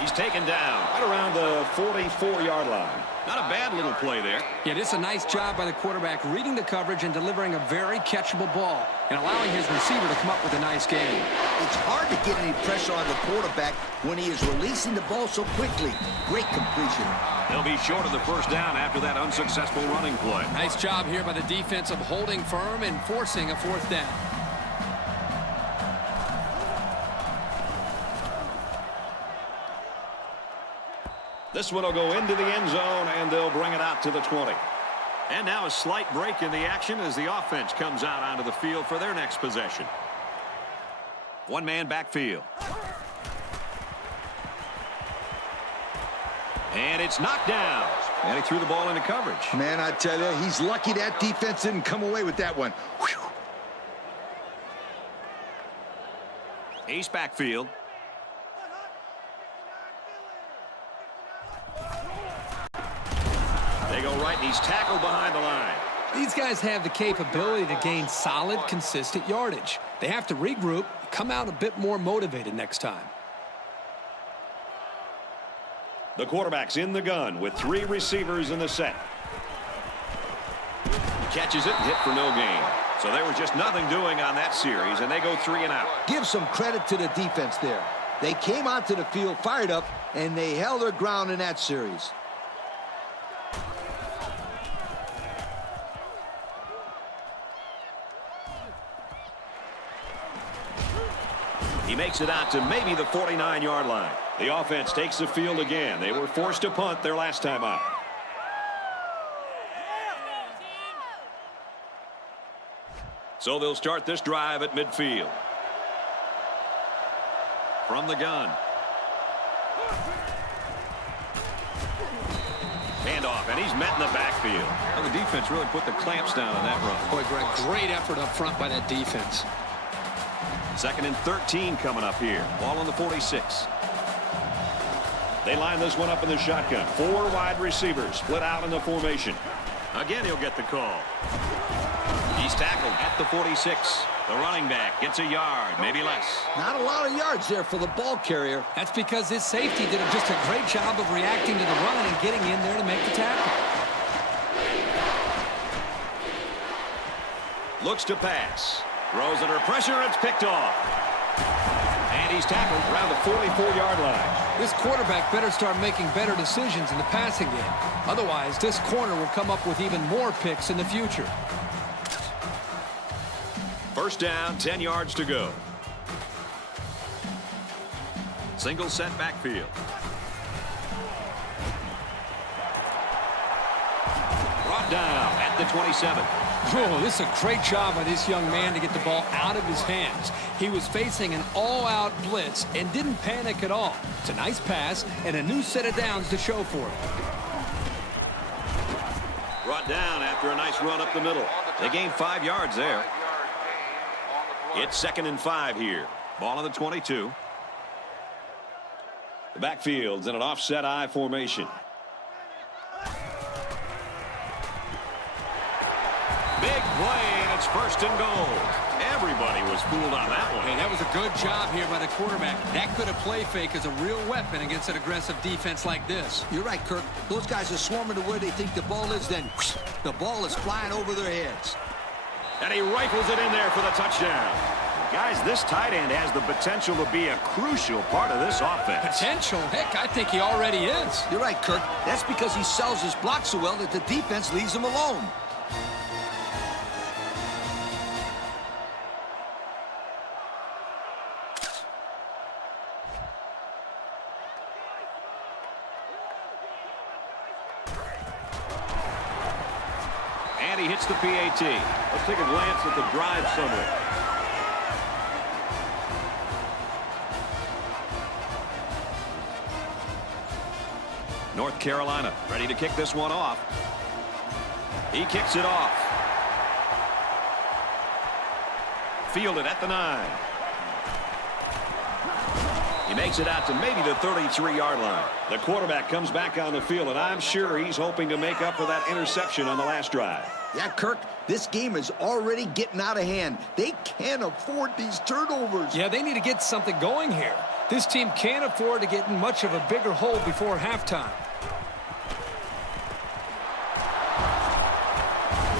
He's taken down right around the 44-yard line. Not a bad little play there. Yeah, this is a nice job by the quarterback reading the coverage and delivering a very catchable ball and allowing his receiver to come up with a nice game. It's hard to get any pressure on the quarterback when he is releasing the ball so quickly. Great completion. They'll be short of the first down after that unsuccessful running play. Nice job here by the defense of holding firm and forcing a fourth down. This one will go into the end zone, and they'll bring it out to the 20. And now a slight break in the action as the offense comes out onto the field for their next possession. One-man backfield. And it's knocked down. And he threw the ball into coverage. Man, I tell you, he's lucky that defense didn't come away with that one. Whew. Ace backfield. They go right, and he's tackled behind the line. These guys have the capability to gain solid, consistent yardage. They have to regroup, come out a bit more motivated next time. The quarterback's in the gun with 3 receivers in the set. Catches it, hit for no gain. So there was just nothing doing on that series, and they go 3 and out. Give some credit to the defense there. They came onto the field fired up, and they held their ground in that series. He makes it out to maybe the 49-yard line. The offense takes the field again. They were forced to punt their last time out. So they'll start this drive at midfield. From the gun. Handoff, and he's met in the backfield. Well, the defense really put the clamps down on that run. Boy, Greg, great effort up front by that defense. Second and 13 coming up here. Ball on the 46. They line this one up in the shotgun. 4 wide receivers split out in the formation. Again, he'll get the call. He's tackled at the 46. The running back gets a yard, maybe less. Not a lot of yards there for the ball carrier. That's because his safety did just a great job of reacting to the run and getting in there to make the tackle. Looks to pass. Throws under pressure. It's picked off. And he's tackled around the 44-yard line. This quarterback better start making better decisions in the passing game. Otherwise, this corner will come up with even more picks in the future. First down, 10 yards to go. Single set backfield. Brought down at the 27. Oh, this is a great job by this young man to get the ball out of his hands. He was facing an all-out blitz and didn't panic at all. It's a nice pass and a new set of downs to show for it. Brought down after a nice run up the middle. They gained 5 yards there. It's 2nd and 5 here. Ball on the 22. The backfield's in an offset I formation. Big play, and it's 1st and goal. Everybody was fooled on that one. Hey, that was a good job here by the quarterback. That could have play fake as a real weapon against an aggressive defense like this. You're right, Kirk. Those guys are swarming to where they think the ball is, then whoosh, the ball is flying over their heads. And he rifles it in there for the touchdown. Guys, this tight end has the potential to be a crucial part of this offense. Potential? Heck, I think he already is. You're right, Kirk. That's because he sells his block so well that the defense leaves him alone. And he hits the PAT. Let's take a glance at the drive summary. North Carolina ready to kick this one off. He kicks it off. Fielded at the 9. He makes it out to maybe the 33-yard line. The quarterback comes back on the field, and I'm sure he's hoping to make up for that interception on the last drive. Yeah, Kirk, this game is already getting out of hand. They can't afford these turnovers. Yeah, they need to get something going here. This team can't afford to get in much of a bigger hole before halftime.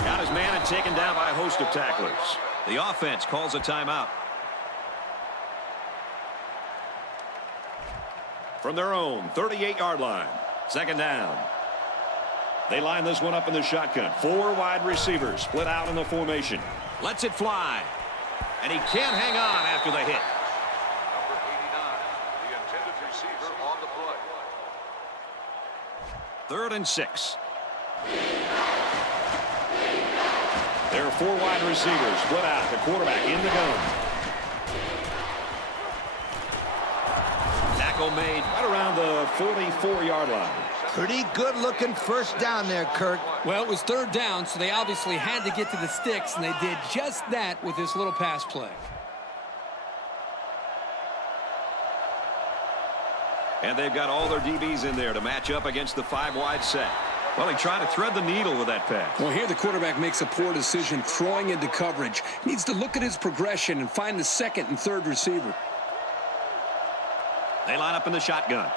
Got his man and taken down by a host of tacklers. The offense calls a timeout. From their own 38-yard line. 2nd down. They line this one up in the shotgun. 4 wide receivers split out in the formation. Lets it fly. And he can't hang on after the hit. Number 89, the intended receiver on the play. 3rd and 6. There are 4 wide receivers split out. The quarterback in the gun. Tackle made right around the 44-yard line. Pretty good-looking first down there, Kirk. Well, it was 3rd down, so they obviously had to get to the sticks, and they did just that with this little pass play. And they've got all their DBs in there to match up against the 5-wide set. Well, he tried to thread the needle with that pass. Well, here the quarterback makes a poor decision throwing into coverage. He needs to look at his progression and find the 2nd and 3rd receiver. They line up in the shotgun.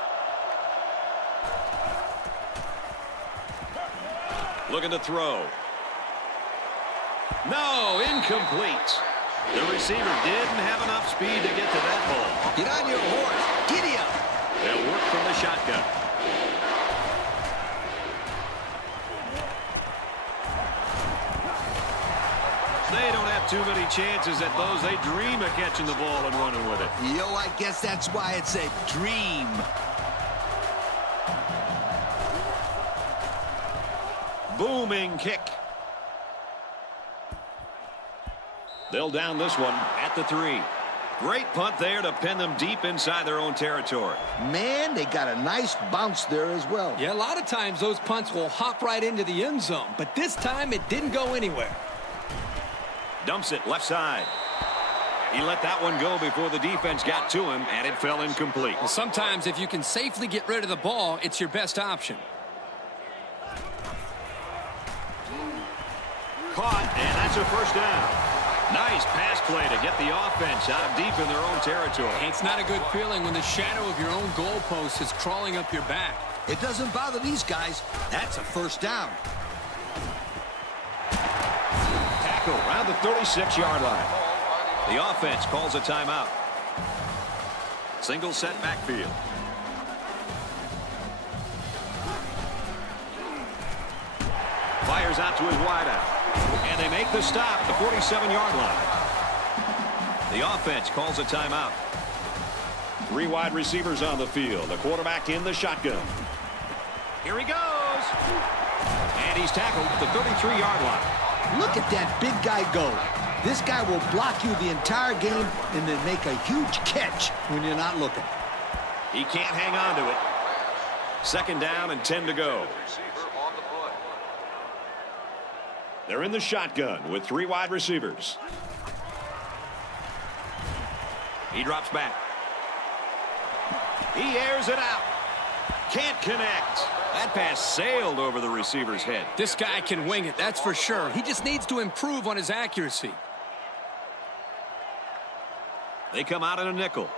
Looking to throw. No, incomplete. The receiver didn't have enough speed to get to that ball. Get on your horse. Giddy up. They'll work from the shotgun. They don't have too many chances at those. They dream of catching the ball and running with it. Yo, I guess that's why it's a dream. Booming kick. They'll down this one at the 3. Great punt there to pin them deep inside their own territory. Man, they got a nice bounce there as well. Yeah, a lot of times those punts will hop right into the end zone, but this time it didn't go anywhere. Dumps it left side. He let that one go before the defense got to him, and it fell incomplete. Well, sometimes if you can safely get rid of the ball, it's your best option. Caught, and that's a 1st down. Nice pass play to get the offense out deep in their own territory. It's not a good feeling when the shadow of your own goalpost is crawling up your back. It doesn't bother these guys. That's a 1st down. Tackle around the 36-yard line. The offense calls a timeout. Single set backfield. Fires out to his wideout. And they make the stop at the 47-yard line. The offense calls a timeout. 3 wide receivers on the field. The quarterback in the shotgun. Here he goes. And he's tackled at the 33-yard line. Look at that big guy go. This guy will block you the entire game and then make a huge catch when you're not looking. He can't hang on to it. 2nd down and 10 to go. Receiver on the play. They're in the shotgun with 3 wide receivers. He drops back. He airs it out. Can't connect. That pass sailed over the receiver's head. This guy can wing it, that's for sure. He just needs to improve on his accuracy. They come out in a nickel.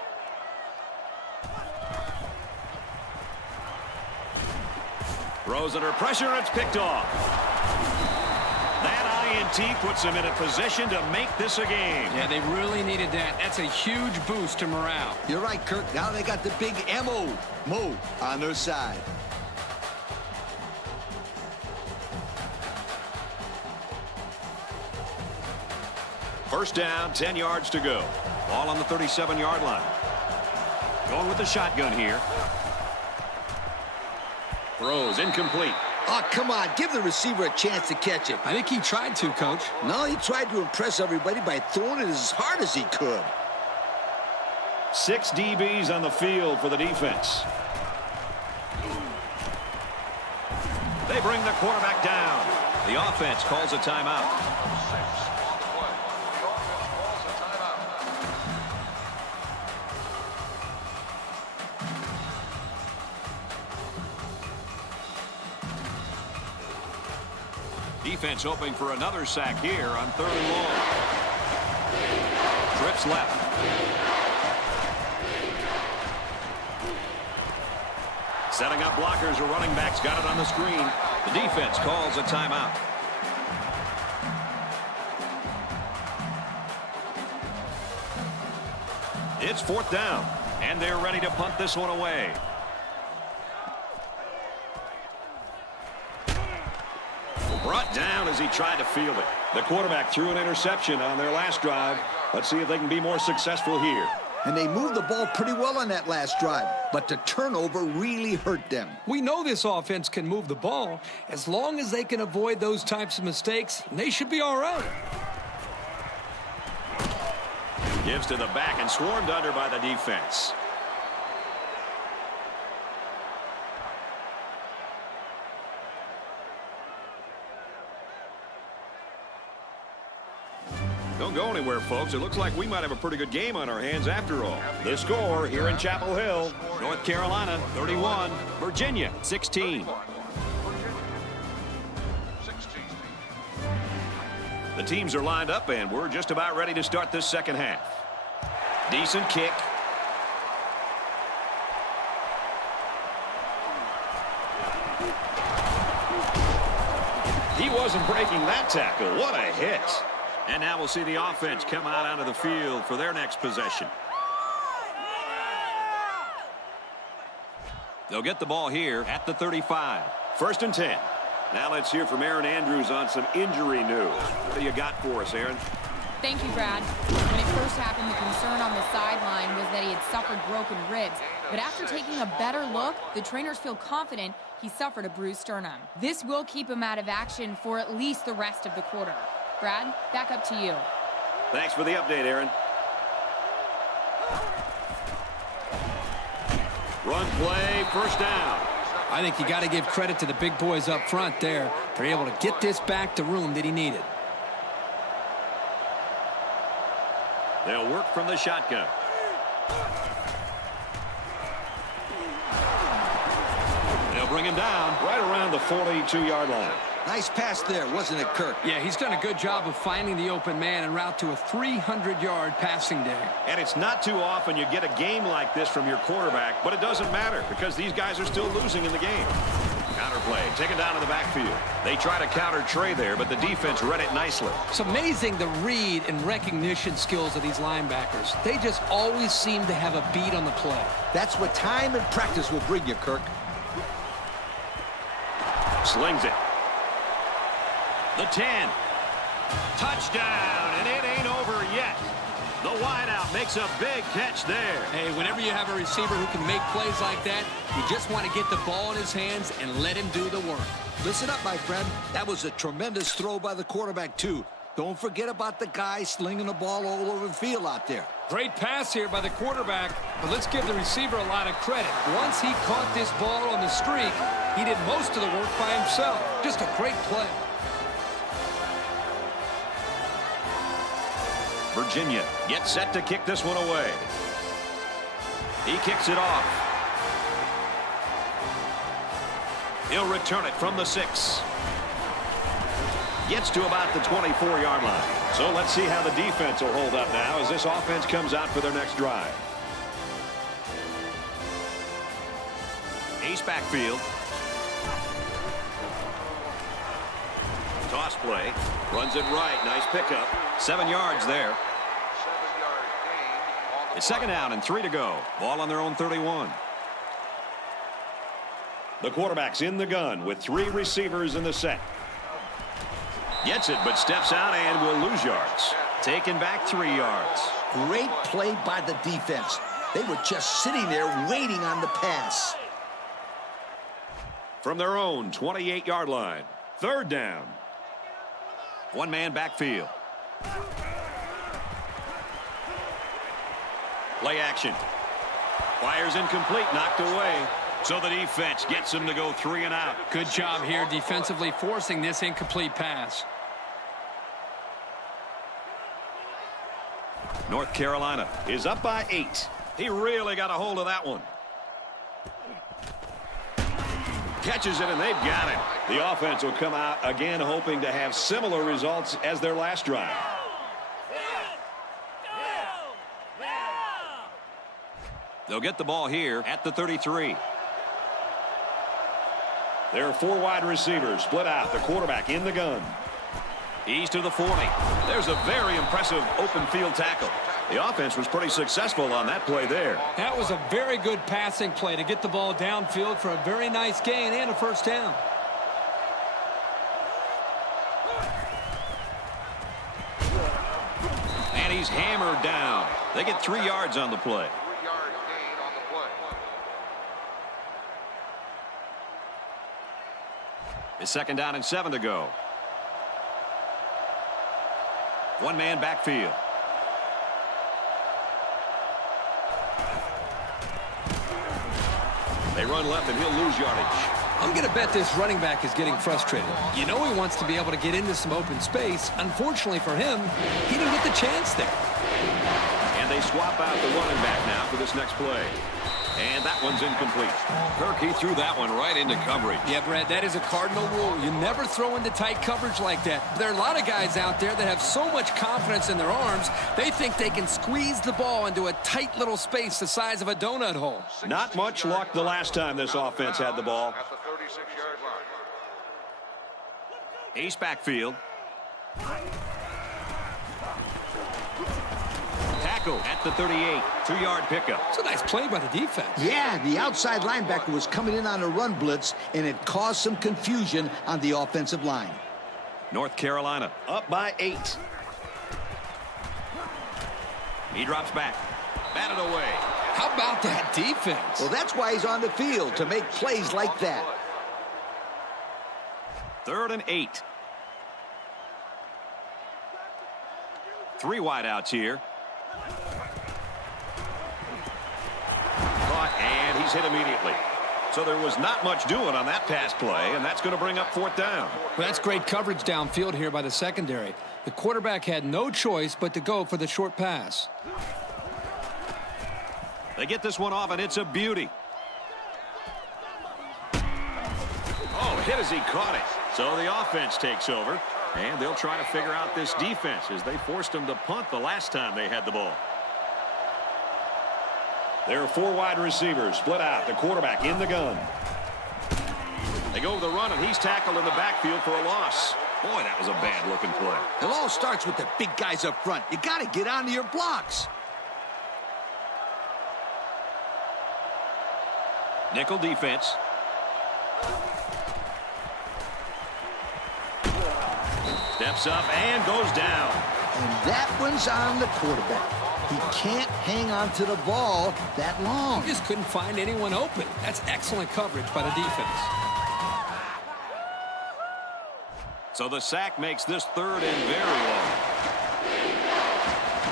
Throws under pressure, and it's picked off. That INT puts them in a position to make this a game. Yeah, they really needed that. That's a huge boost to morale. You're right, Kirk. Now they got the big Mo on their side. First down, 10 yards to go. Ball on the 37-yard line. Going with the shotgun here. Throws incomplete. Oh, come on. Give the receiver a chance to catch it. I think he tried to, Coach. No, he tried to impress everybody by throwing it as hard as he could. 6 DBs on the field for the defense. They bring the quarterback down. The offense calls a timeout. Defense hoping for another sack here on 3rd and long. Trips left. Setting up blockers or running backs. Got it on the screen. The defense calls a timeout. It's 4th down, and they're ready to punt this one away. Brought down as he tried to field it. The quarterback threw an interception on their last drive. Let's see if they can be more successful here. And they moved the ball pretty well on that last drive, but the turnover really hurt them. We know this offense can move the ball. As long as they can avoid those types of mistakes, they should be all right. Gives to the back and swarmed under by the defense. Don't go anywhere, folks. It looks like we might have a pretty good game on our hands after all. The score here in Chapel Hill, North Carolina 31, Virginia 16. The teams are lined up, and we're just about ready to start this second half. Decent kick. He wasn't breaking that tackle. What a hit. And now we'll see the offense come out onto the field for their next possession. They'll get the ball here at the 35. 1st and 10. Now let's hear from Aaron Andrews on some injury news. What do you got for us, Aaron? Thank you, Brad. When it first happened, the concern on the sideline was that he had suffered broken ribs. But after taking a better look, the trainers feel confident he suffered a bruised sternum. This will keep him out of action for at least the rest of the quarter. Brad, back up to you. Thanks for the update, Aaron. Run play, 1st down. I think you got to give credit to the big boys up front there. They're able to get this back to room that he needed. They'll work from the shotgun. They'll bring him down right around the 42-yard line. Nice pass there, wasn't it, Kirk? Yeah, he's done a good job of finding the open man en route to a 300-yard passing day. And it's not too often you get a game like this from your quarterback, but it doesn't matter because these guys are still losing in the game. Counter play, taken down in the backfield. They try to counter Trey there, but the defense read it nicely. It's amazing the read and recognition skills of these linebackers. They just always seem to have a beat on the play. That's what time and practice will bring you, Kirk. Slings it. The 10. Touchdown, and it ain't over yet. The wideout makes a big catch there. Hey, whenever you have a receiver who can make plays like that, you just want to get the ball in his hands and let him do the work. Listen up, my friend. That was a tremendous throw by the quarterback, too. Don't forget about the guy slinging the ball all over the field out there. Great pass here by the quarterback, but let's give the receiver a lot of credit. Once he caught this ball on the streak, he did most of the work by himself. Just a great play. Virginia gets set to kick this one away. He kicks it off. He'll return it from the 6. Gets to about the 24-yard line. So let's see how the defense will hold up now as this offense comes out for their next drive. Ace backfield. Toss play. Runs it right. Nice pickup. 7 yards there. 7-yard gain. It's second down and 3 to go. Ball on their own 31. The quarterback's in the gun with 3 receivers in the set. Gets it, but steps out and will lose yards. Taken back 3 yards. Great play by the defense. They were just sitting there waiting on the pass. From their own 28-yard line. Third down. One-man backfield. Play action. Fires incomplete, knocked away. So the defense gets him to go 3 and out. Good job here defensively forcing this incomplete pass. North Carolina is up by 8. He really got a hold of that one. Catches it, and they've got it. The offense will come out again hoping to have similar results as their last drive. They'll get the ball here at the 33. There are 4 wide receivers split out. The quarterback in the gun. He's to the 40. There's a very impressive open field tackle. The offense was pretty successful on that play there. That was a very good passing play to get the ball downfield for a very nice gain and a first down. And he's hammered down. They get 3 yards on the play. 3-yard gain on the play. It's second down and 7 to go. One-man backfield. They run left, and he'll lose yardage. I'm going to bet this running back is getting frustrated. You know he wants to be able to get into some open space. Unfortunately for him, he didn't get the chance there. And they swap out the running back now for this next play. And that one's incomplete. Kirk, he threw that one right into coverage. Yeah, Brad, that is a cardinal rule. You never throw into tight coverage like that. There are a lot of guys out there that have so much confidence in their arms, they think they can squeeze the ball into a tight little space the size of a donut hole. Not much luck the last time this offense had the ball. At the 36-yard line. Ace backfield. Tackle at the 38. 2-yard pickup. It's a nice play by the defense. Yeah, the outside linebacker was coming in on a run blitz, and it caused some confusion on the offensive line. North Carolina up by 8. He drops back. Batted away. How about that defense? Well, that's why he's on the field, to make plays like that. 3rd and 8. 3 wideouts here. Caught, and he's hit immediately. So there was not much doing on that pass play, and that's going to bring up 4th down. Well, that's great coverage downfield here by the secondary. The quarterback had no choice but to go for the short pass. They get this one off, and it's a beauty. Oh, hit as he caught it. So the offense takes over, and they'll try to figure out this defense as they forced them to punt the last time they had the ball. There are 4 wide receivers split out. The quarterback in the gun. They go with the run, and he's tackled in the backfield for a loss. Boy, that was a bad-looking play. It all starts with the big guys up front. You got to get onto your blocks. Nickel defense. Steps up and goes down. And that one's on the quarterback. He can't hang on to the ball that long. He just couldn't find anyone open. That's excellent coverage by the defense. So the sack makes this 3rd and very long.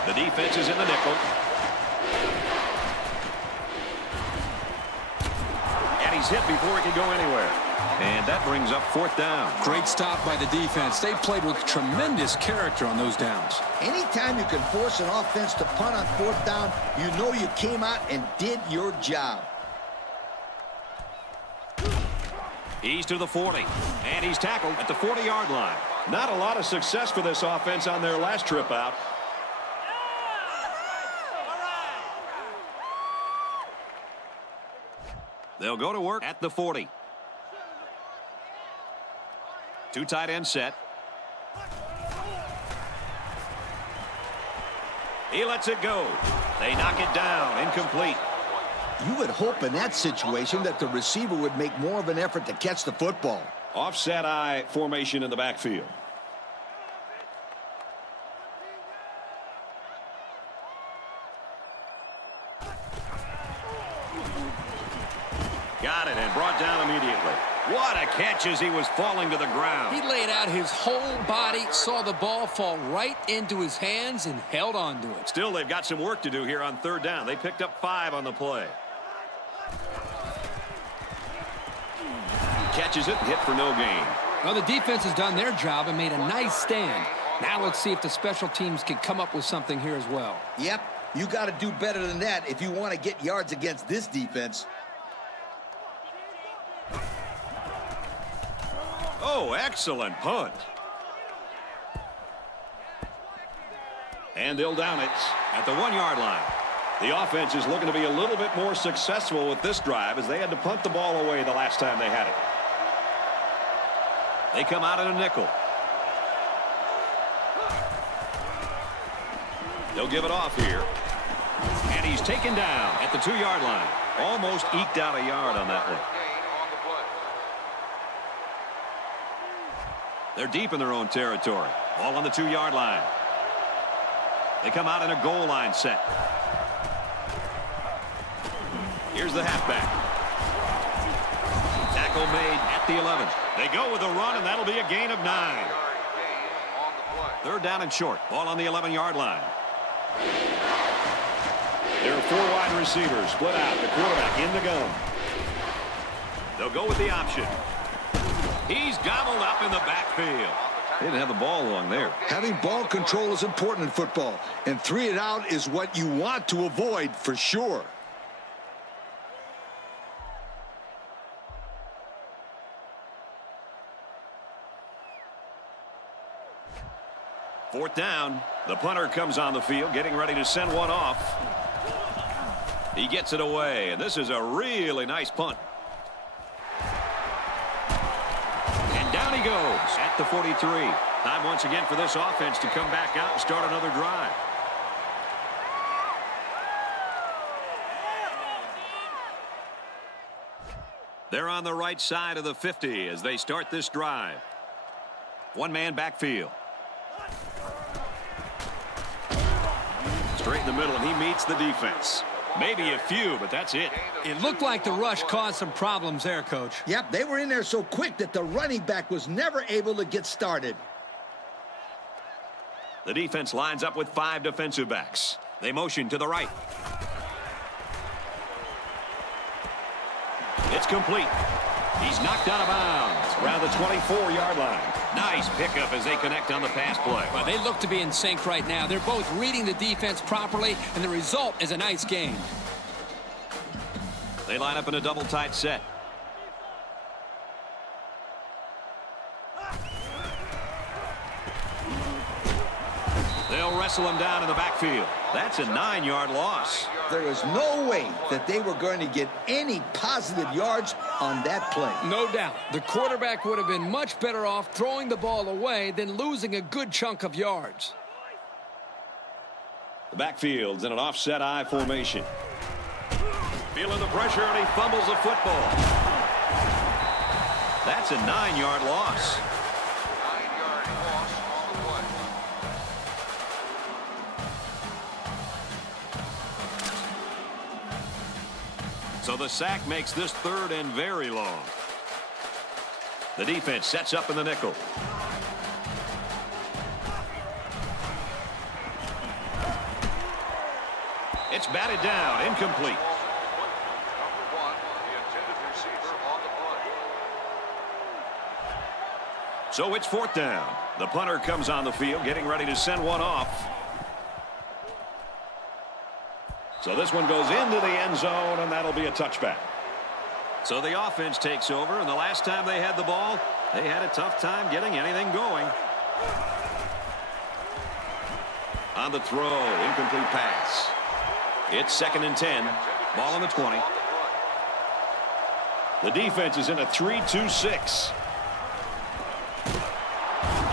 The defense is in the nickel. And he's hit before he can go anywhere. And that brings up 4th down. Great stop by the defense. They played with tremendous character on those downs. Anytime you can force an offense to punt on 4th down, you know you came out and did your job. He's to the 40, and he's tackled at the 40-yard line. Not a lot of success for this offense on their last trip out. They'll go to work at the 40. 2 tight end set. He lets it go. They knock it down, incomplete. You would hope in that situation that the receiver would make more of an effort to catch the football. Offset I formation in the backfield. Got it and brought down immediately. What a catch as he was falling to the ground. He laid out his whole body, saw the ball fall right into his hands, and held on to it. Still, they've got some work to do here on 3rd down. They picked up 5 on the play. Catches it, hit for no gain. Well, the defense has done their job and made a nice stand. Now let's see if the special teams can come up with something here as well. Yep, you got to do better than that if you want to get yards against this defense. Oh, excellent punt. And they'll down it at the 1-yard line. The offense is looking to be a little bit more successful with this drive as they had to punt the ball away the last time they had it. They come out in a nickel. They'll give it off here. And he's taken down at the 2-yard line. Almost eked out a yard on that one. They're deep in their own territory. Ball on the 2-yard line. They come out in a goal line set. Here's the halfback. Tackle made at the 11. They go with a run, and that'll be a gain of 9. 3rd down and short. Ball on the 11-yard line. There are 4 wide receivers split out. The quarterback in the gun. They'll go with the option. He's gobbled up in the backfield. They didn't have the ball long there. Having ball control is important in football, and 3 and out is what you want to avoid for sure. Fourth down. The punter comes on the field, getting ready to send one off. He gets it away, and this is a really nice punt. And down he goes at the 43. Time once again for this offense to come back out and start another drive. They're on the right side of the 50 as they start this drive. One-man backfield. Straight in the middle, and he meets the defense. Maybe a few, but that's it. It looked like the rush caused some problems there, Coach. Yep, they were in there so quick that the running back was never able to get started. The defense lines up with 5 defensive backs. They motion to the right. It's complete. He's knocked out of bounds around the 24-yard line. Nice pickup as they connect on the pass play. Well, they look to be in sync right now. They're both reading the defense properly, and the result is a nice game. They line up in a double tight set. They'll wrestle him down in the backfield. That's a 9-yard loss. There was no way that they were going to get any positive yards on that play. No doubt. The quarterback would have been much better off throwing the ball away than losing a good chunk of yards. The backfield's in an offset I formation. Feeling the pressure, and he fumbles the football. That's a 9-yard loss. 9-yard loss on the play. So the sack makes this 3rd and very long. The defense sets up in the nickel. It's batted down, incomplete. Number 1, the intended receiver So it's 4th down. The punter comes on the field, getting ready to send one off. So this one goes into the end zone, and that'll be a touchback. So the offense takes over, and the last time they had the ball, they had a tough time getting anything going. On the throw, incomplete pass. It's 2nd and 10. Ball on the 20. The defense is in a 3-2-6.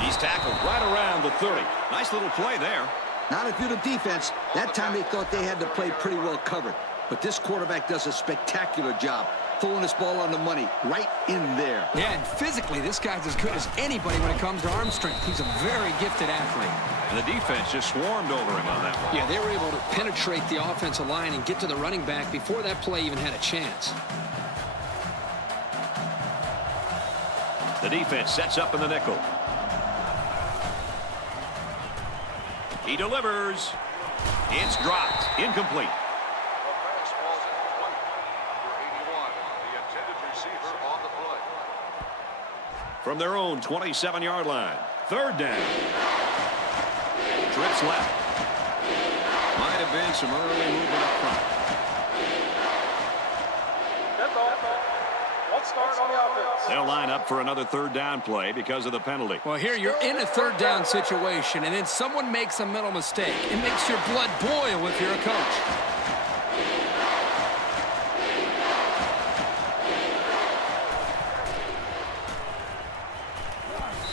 He's tackled right around the 30. Nice little play there. Not if you're the defense. That time they thought they had to play pretty well covered. But this quarterback does a spectacular job throwing this ball on the money right in there. Yeah, and physically, this guy's as good as anybody when it comes to arm strength. He's a very gifted athlete. And the defense just swarmed over him on that one. Yeah, they were able to penetrate the offensive line and get to the running back before that play even had a chance. The defense sets up in the nickel. He delivers. It's dropped. Incomplete. The pass falls incomplete. Number 81, the intended receiver on the play. From their own 27-yard line. 3rd down. Trips left. Might have been some early movement up front. Dead ball. Let's start on the offense. They'll line up for another 3rd down play because of the penalty. Well, here you're in a 3rd down situation, and then someone makes a mental mistake. It makes your blood boil if you're a coach.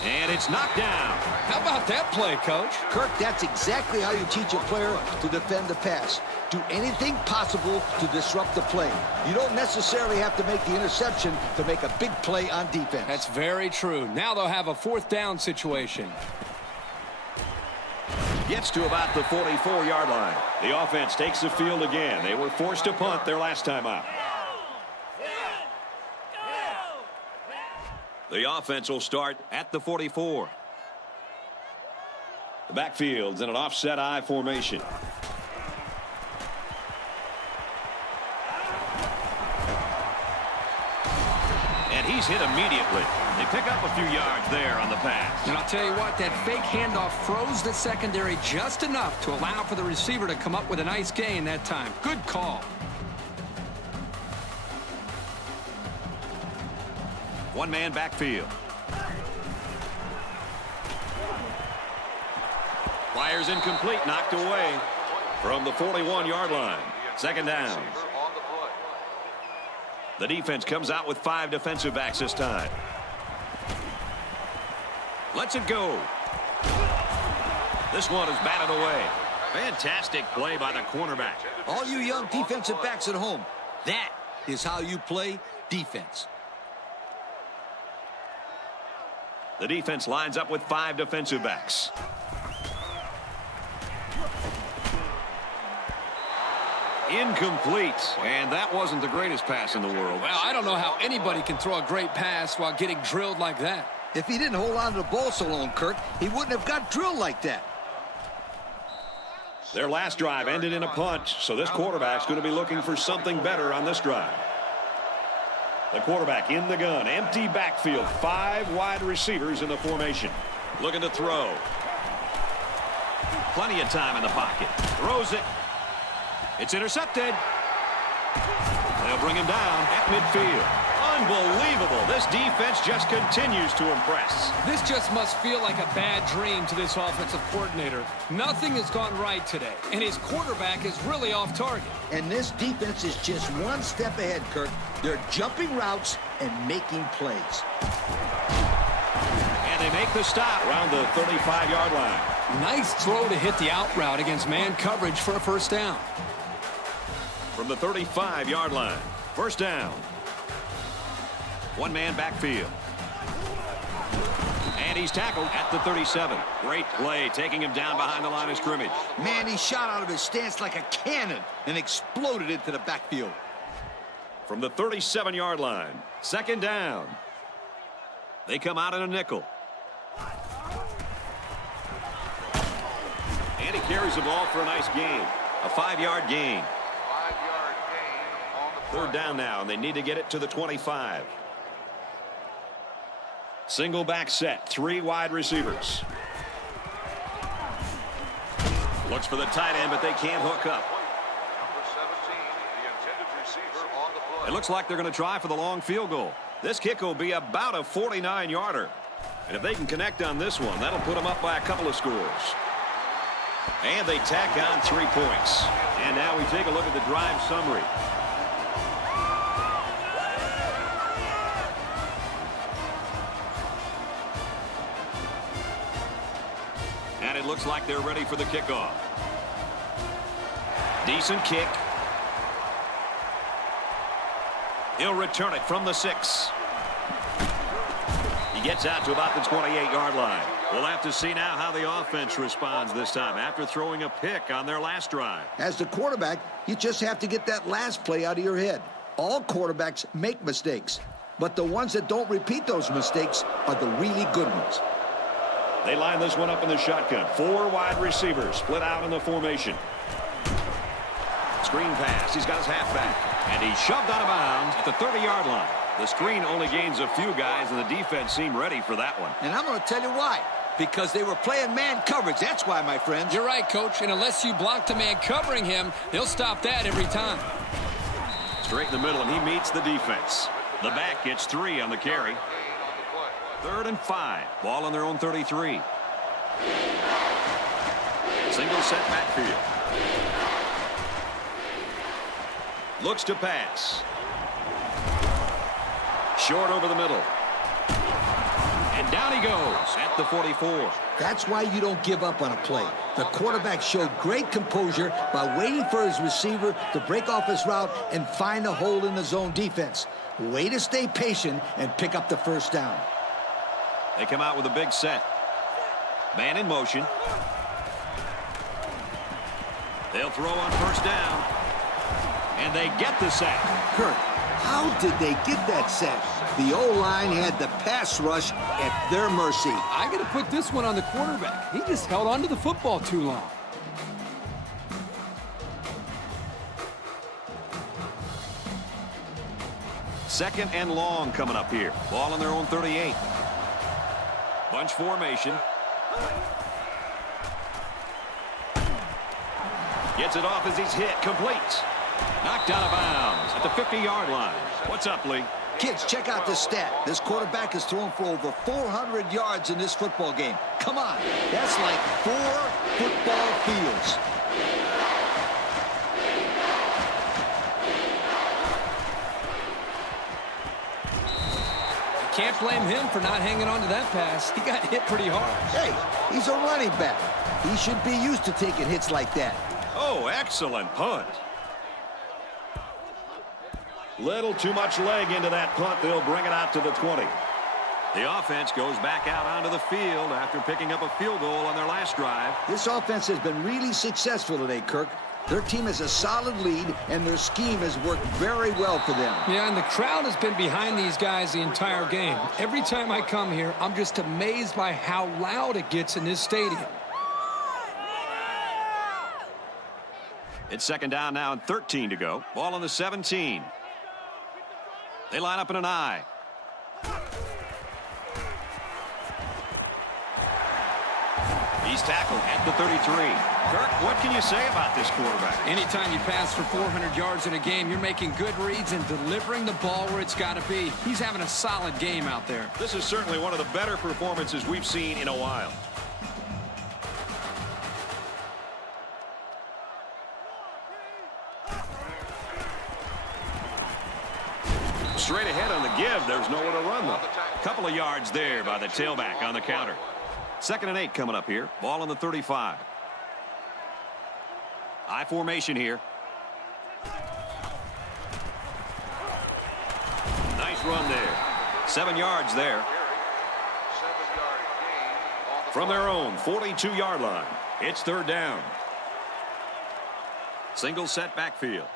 And it's knocked down. How about that play, Coach? Kirk, that's exactly how you teach a player to defend the pass. Do anything possible to disrupt the play. You don't necessarily have to make the interception to make a big play on defense. That's very true. Now they'll have a 4th down situation. Gets to about the 44-yard line. The offense takes the field again. They were forced to punt their last time out. The offense will start at the 44. The backfield's in an offset I formation. And he's hit immediately. They pick up a few yards there on the pass. And I'll tell you what, that fake handoff froze the secondary just enough to allow for the receiver to come up with a nice gain that time. Good call. One-man backfield. Fires incomplete, knocked away from the 41-yard line. 2nd down. The defense comes out with 5 defensive backs this time. Lets it go. This one is batted away. Fantastic play by the cornerback. All you young defensive backs at home, that is how you play defense. The defense lines up with 5 defensive backs. Incomplete. And that wasn't the greatest pass in the world. Well, I don't know how anybody can throw a great pass while getting drilled like that. If he didn't hold on to the ball so long, Kirk, he wouldn't have got drilled like that. Their last drive ended in a punt, so this quarterback's going to be looking for something better on this drive. The quarterback in the gun, empty backfield, 5 wide receivers in the formation. Looking to throw. Plenty of time in the pocket. Throws it. It's intercepted. They'll bring him down at midfield. Unbelievable. This defense just continues to impress. This just must feel like a bad dream to this offensive coordinator. Nothing has gone right today, and his quarterback is really off target. And this defense is just one step ahead, Kirk. They're jumping routes and making plays. And they make the stop around the 35-yard line. Nice throw to hit the out route against man coverage for a 1st down. From the 35-yard line, 1st down. One-man backfield. And he's tackled at the 37. Great play, taking him down behind the line of scrimmage. Man, he shot out of his stance like a cannon and exploded into the backfield. From the 37-yard line, 2nd down. They come out in a nickel. And he carries the ball for a nice gain. A 5-yard gain. 5-yard gain on the play. 3rd down now, and they need to get it to the 25. Single back set, 3 wide receivers. Looks for the tight end, but they can't hook up. Number 17, the intended receiver on the play. It looks like they're going to try for the long field goal. This kick will be about a 49-yarder. And if they can connect on this one, that'll put them up by a couple of scores. And they tack on 3 points. And now we take a look at the drive summary. And it looks like they're ready for the kickoff. Decent kick. He'll return it from the 6. He gets out to about the 28-yard line. We'll have to see now how the offense responds this time after throwing a pick on their last drive. As the quarterback, you just have to get that last play out of your head. All quarterbacks make mistakes, but the ones that don't repeat those mistakes are the really good ones. They line this one up in the shotgun. 4 wide receivers split out in the formation. Screen pass. He's got his halfback. And he's shoved out of bounds at the 30-yard line. The screen only gains a few guys, and the defense seemed ready for that one. And I'm going to tell you why. Because they were playing man coverage. That's why, my friends. You're right, Coach. And unless you block the man covering him, they'll stop that every time. Straight in the middle, and he meets the defense. The back gets 3 on the carry. 3rd and 5. Ball on their own 33. Single set backfield. Looks to pass. Short over the middle. And down he goes at the 44. That's why you don't give up on a play. The quarterback showed great composure by waiting for his receiver to break off his route and find a hole in the zone defense. Way to stay patient and pick up the first down. They come out with a big set. Man in motion. They'll throw on first down. And they get the sack. Kurt, how did they get that sack? The O-line had the pass rush at their mercy. I got to put this one on the quarterback. He just held onto the football too long. Second and long coming up here. Ball on their own 38. Bunch formation. Gets it off as he's hit. Complete. Knocked out of bounds at the 50-yard line. What's up, Lee? Kids, check out this stat. This quarterback has thrown for over 400 yards in this football game. Come on. That's like 4 football fields. Can't blame him for not hanging on to that pass. He got hit pretty hard. Hey, he's a running back. He should be used to taking hits like that. Oh, excellent punt. Little too much leg into that punt. They'll bring it out to the 20. The offense goes back out onto the field after picking up a field goal on their last drive. This offense has been really successful today, Kirk. Their team has a solid lead, and their scheme has worked very well for them. Yeah, and the crowd has been behind these guys the entire game. Every time I come here, I'm just amazed by how loud it gets in this stadium. It's second down now and 13 to go. Ball on the 17. They line up in an I. He's tackled at the 33. Kirk, what can you say about this quarterback? Anytime you pass for 400 yards in a game, you're making good reads and delivering the ball where it's got to be. He's having a solid game out there. This is certainly one of the better performances we've seen in a while. Straight ahead on the give. There's nowhere to run, though. Couple of yards there by the tailback on the counter. 2nd and 8 coming up here. Ball on the 35. I formation here. Nice run there. 7 yards there. From their own 42-yard line. It's 3rd down. Single set backfield.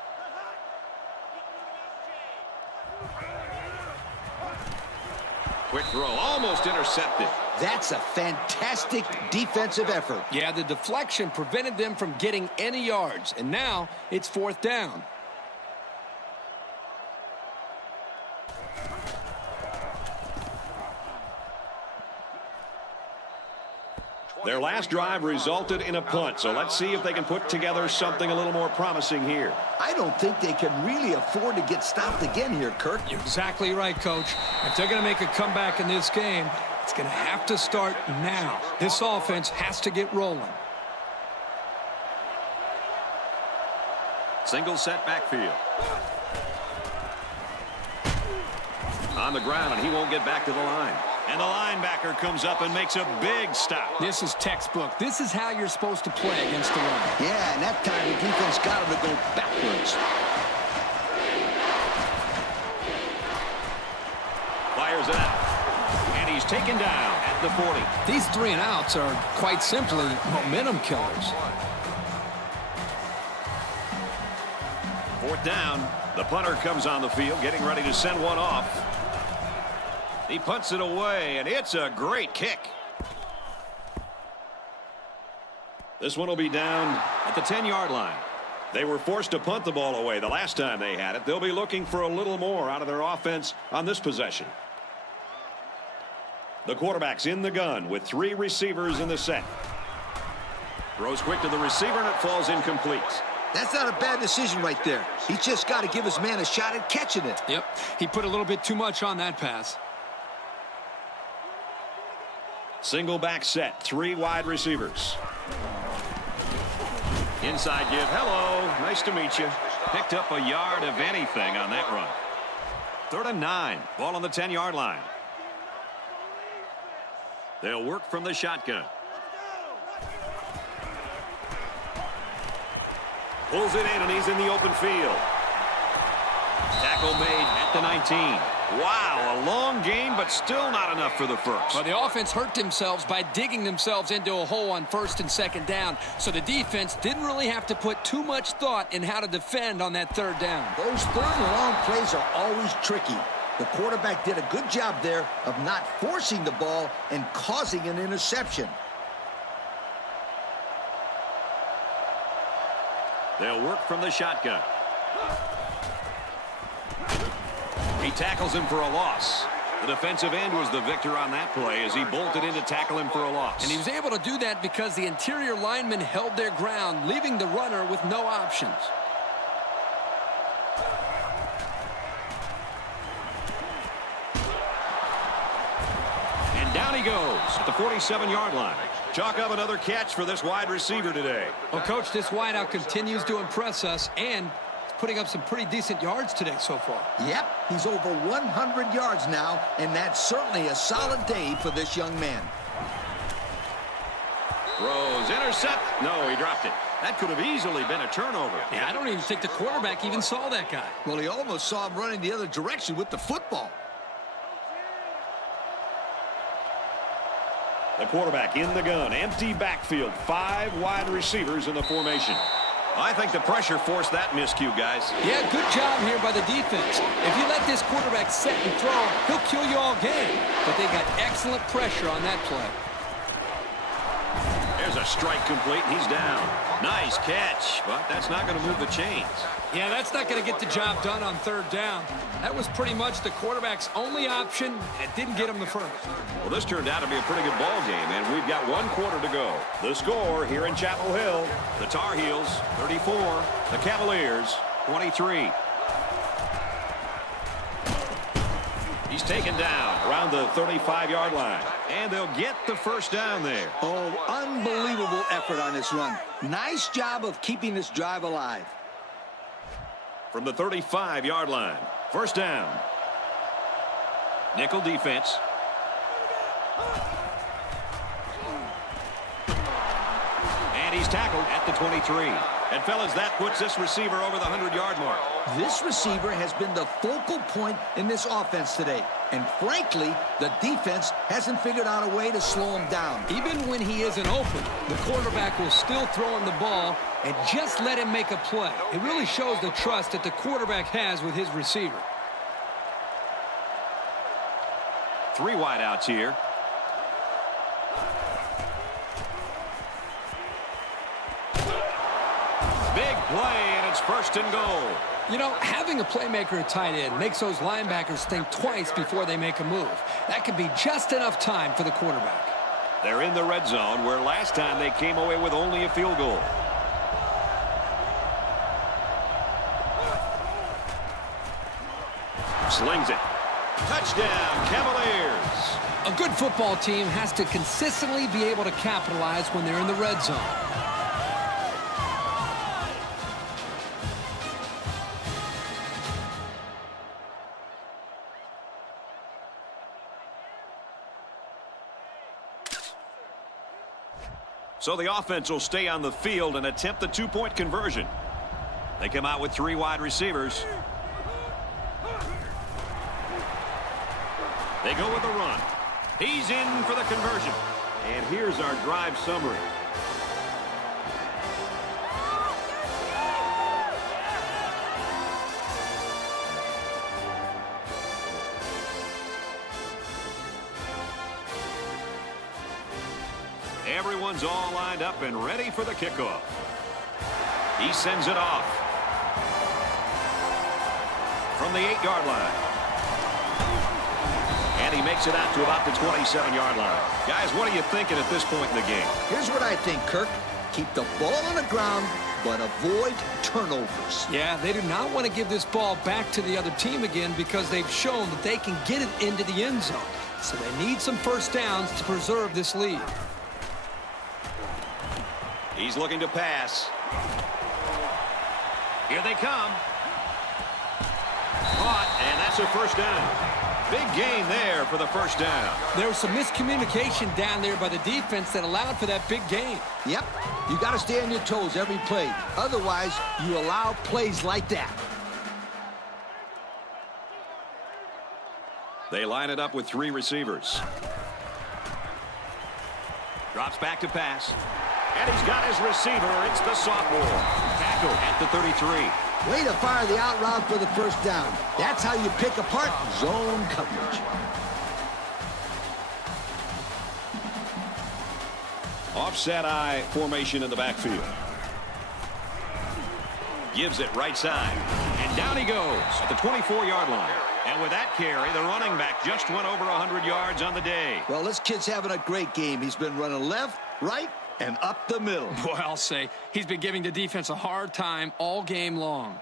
Quick throw, almost intercepted. That's a fantastic defensive effort. Yeah, the deflection prevented them from getting any yards, and now it's 4th down. Their last drive resulted in a punt, so let's see if they can put together something a little more promising here. I don't think they can really afford to get stopped again here, Kirk. You're exactly right, Coach. If they're going to make a comeback in this game, it's going to have to start now. This offense has to get rolling. Single set backfield. On the ground, and he won't get back to the line. And the linebacker comes up and makes a big stop. This is textbook. This is how you're supposed to play against the run. Yeah, and that time the defense got him to go backwards. Fires it out. And he's taken down at the 40. These 3 and outs are quite simply momentum killers. 4th down. The punter comes on the field, getting ready to send one off. He punts it away, and it's a great kick. This one will be down at the 10-yard line. They were forced to punt the ball away the last time they had it. They'll be looking for a little more out of their offense on this possession. The quarterback's in the gun with 3 receivers in the set. Throws quick to the receiver, and it falls incomplete. That's not a bad decision right there. He's just got to give his man a shot at catching it. Yep, he put a little bit too much on that pass. Single back set, 3 wide receivers. Inside give, hello, nice to meet you. Picked up a yard of anything on that run. 3rd and 9, ball on the 10-yard line. They'll work from the shotgun. Pulls it in, and he's in the open field. Tackle made at the 19. Wow, a long game, but still not enough for the first. Well, the offense hurt themselves by digging themselves into a hole on 1st and 2nd down, so the defense didn't really have to put too much thought in how to defend on that 3rd down. Those 3rd and long plays are always tricky. The quarterback did a good job there of not forcing the ball and causing an interception. They'll work from the shotgun. He tackles him for a loss. The defensive end was the victor on that play as he bolted in to tackle him for a loss. And he was able to do that because the interior linemen held their ground, leaving the runner with no options. And down he goes at the 47-yard line. Chalk up another catch for this wide receiver today. Well, Coach, this wideout continues to impress us, and putting up some pretty decent yards today so far. Yep, he's over 100 yards now, and that's certainly a solid day for this young man. Throws, intercept. No, he dropped it. That could have easily been a turnover. Yeah, I don't even think the quarterback even saw that guy. Well, he almost saw him running the other direction with the football. The quarterback in the gun, empty backfield, 5 wide receivers in the formation. I think the pressure forced that miscue, guys. Yeah, good job here by the defense. If you let this quarterback set and throw, he'll kill you all game. But they got excellent pressure on that play. There's a strike complete, and he's down. Nice catch, but that's not going to move the chains. Yeah, that's not going to get the job done on 3rd down. That was pretty much the quarterback's only option, and it didn't get him the first. Well, this turned out to be a pretty good ball game, and we've got 1 quarter to go. The score here in Chapel Hill, the Tar Heels 34, the Cavaliers 23. He's taken down around the 35-yard line, and they'll get the 1st down there. Oh, unbelievable effort on this run. Nice job of keeping this drive alive. From the 35-yard line, 1st down. Nickel defense. And he's tackled at the 23. And, fellas, that puts this receiver over the 100-yard mark. This receiver has been the focal point in this offense today. And, frankly, the defense hasn't figured out a way to slow him down. Even when he isn't open, the quarterback will still throw him the ball and just let him make a play. It really shows the trust that the quarterback has with his receiver. 3 wideouts here. Big play, and it's 1st and goal. You know, having a playmaker at tight end makes those linebackers think twice before they make a move. That could be just enough time for the quarterback. They're in the red zone, where last time they came away with only a field goal. Slings it. Touchdown, Cavaliers. A good football team has to consistently be able to capitalize when they're in the red zone. So the offense will stay on the field and attempt the two-point conversion. They come out with 3 wide receivers. They go with the run. He's in for the conversion. And here's our drive summary. Everyone's all lined up and ready for the kickoff. He sends it off from the 8-yard line. And he makes it out to about the 27-yard line. Guys, what are you thinking at this point in the game? Here's what I think, Kirk. Keep the ball on the ground, but avoid turnovers. Yeah, they do not want to give this ball back to the other team again because they've shown that they can get it into the end zone. So they need some first downs to preserve this lead. He's looking to pass. Here they come. Caught, and that's a first down. Big gain there for the first down. There was some miscommunication down there by the defense that allowed for that big gain. Yep, you got to stay on your toes every play. Otherwise, you allow plays like that. They line it up with 3 receivers. Drops back to pass. And he's got his receiver. It's the sophomore. Tackle at the 33. Way to fire the out route for the first down. That's how you pick apart zone coverage. Offset eye formation in the backfield. Gives it right side. And down he goes at the 24-yard line. And with that carry, the running back just went over 100 yards on the day. Well, this kid's having a great game. He's been running left, right, and up the middle. Boy, I'll say, he's been giving the defense a hard time all game long.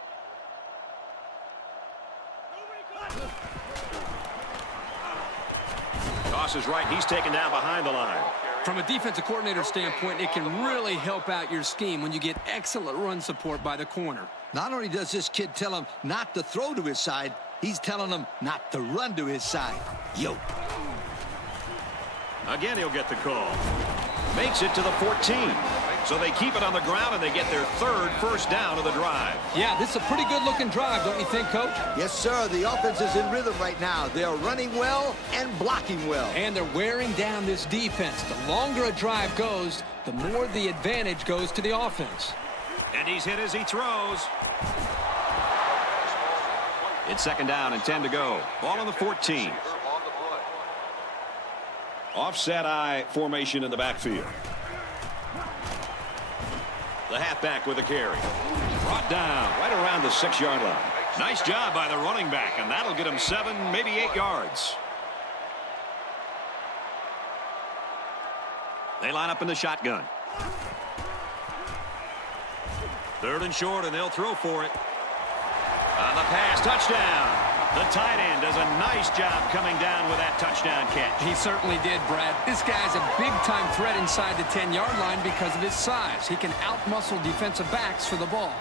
Tosses right. He's taken down behind the line. From a defensive coordinator standpoint, it can really help out your scheme when you get excellent run support by the corner. Not only does this kid tell him not to throw to his side, he's telling him not to run to his side. Yo. Again, he'll get the call. Makes it to the 14. So they keep it on the ground, and they get their 3rd first down of the drive. Yeah, this is a pretty good-looking drive, don't you think, Coach? Yes, sir. The offense is in rhythm right now. They are running well and blocking well. And they're wearing down this defense. The longer a drive goes, the more the advantage goes to the offense. And he's hit as he throws. It's 2nd down and 10 to go. Ball on the 14. Offset eye formation in the backfield. The halfback with a carry. Brought down right around the 6-yard line. Nice job by the running back, and that'll get him 7, maybe 8 yards. They line up in the shotgun. 3rd and short, and they'll throw for it. On the pass, touchdown. The tight end does a nice job coming down with that touchdown catch. He certainly did, Brad. This guy's a big-time threat inside the 10-yard line because of his size. He can out-muscle defensive backs for the ball.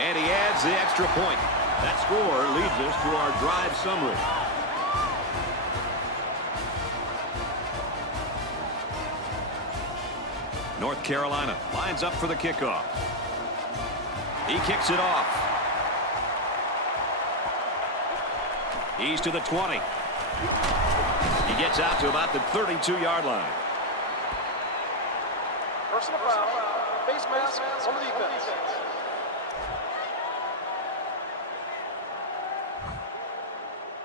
And he adds the extra point. That score leads us to our drive summary. North Carolina lines up for the kickoff. He kicks it off. He's to the 20. He gets out to about the 32-yard line. Personal foul. Face mask on the defense.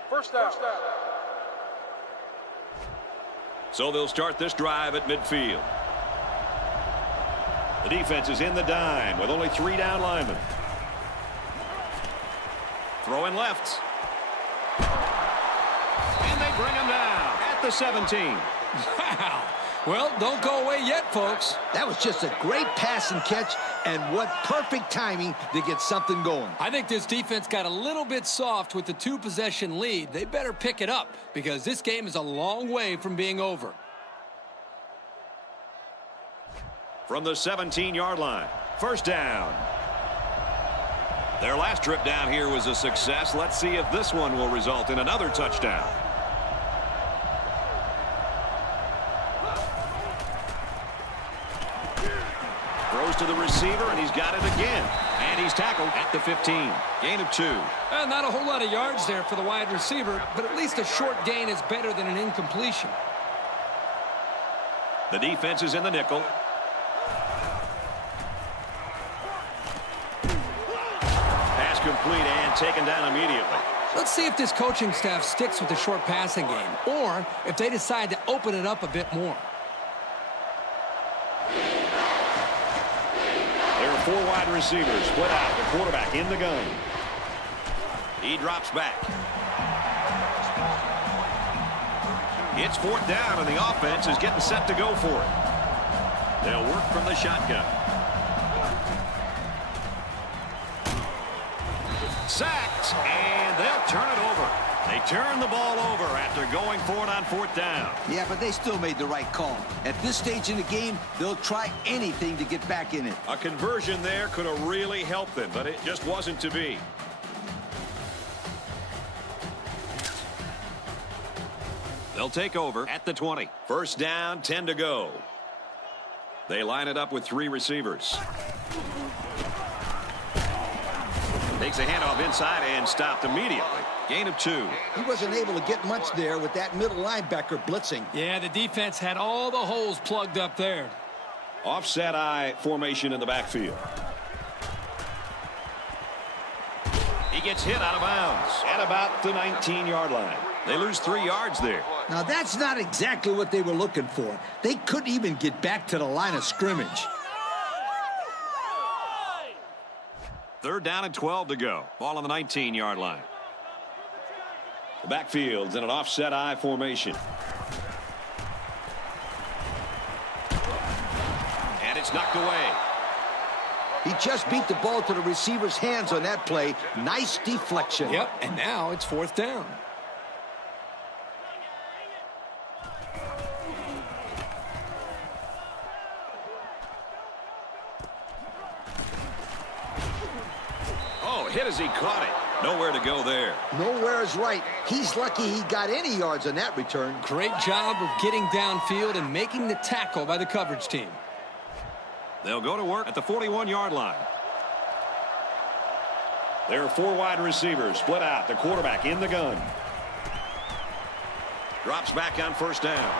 First down. So they'll start this drive at midfield. The defense is in the dime with only 3 down linemen. Throwing left. And they bring him down at the 17. Wow. Well, don't go away yet, folks. That was just a great pass and catch, and what perfect timing to get something going. I think this defense got a little bit soft with the 2-possession lead. They better pick it up because this game is a long way from being over. From the 17-yard line, first down. Their last trip down here was a success. Let's see if this one will result in another touchdown. Throws to the receiver, and he's got it again. And he's tackled at the 15. Gain of 2. And not a whole lot of yards there for the wide receiver, but at least a short gain is better than an incompletion. The defense is in the nickel. Pass complete and taken down immediately. Let's see if this coaching staff sticks with the short passing game, or if they decide to open it up a bit more. There are 4 wide receivers split out. The quarterback in the gun. He drops back. It's 4th down, and the offense is getting set to go for it. They'll work from the shotgun. Sacked, and they'll turn it over. They turn the ball over after going for it on 4th down. Yeah, but they still made the right call. At this stage in the game, they'll try anything to get back in it. A conversion there could have really helped them, but it just wasn't to be. They'll take over at the 20. First down, 10 to go. They line it up with 3 receivers. Takes a handoff inside and stopped immediately. Gain of 2. He wasn't able to get much there with that middle linebacker blitzing. Yeah, the defense had all the holes plugged up there. Offset eye formation in the backfield. He gets hit out of bounds at about the 19-yard line. They lose 3 yards there. Now, that's not exactly what they were looking for. They couldn't even get back to the line of scrimmage. 3rd down and 12 to go. Ball on the 19-yard line. The backfield's in an offset eye formation. And it's knocked away. He just beat the ball to the receiver's hands on that play. Nice deflection. Yep, and now it's 4th down. Hit as he caught it. Nowhere to go there. Nowhere is right. He's lucky he got any yards on that return. Great job of getting downfield and making the tackle by the coverage team. They'll go to work at the 41-yard line. There are 4 wide receivers split out. The quarterback in the gun. Drops back on 1st down.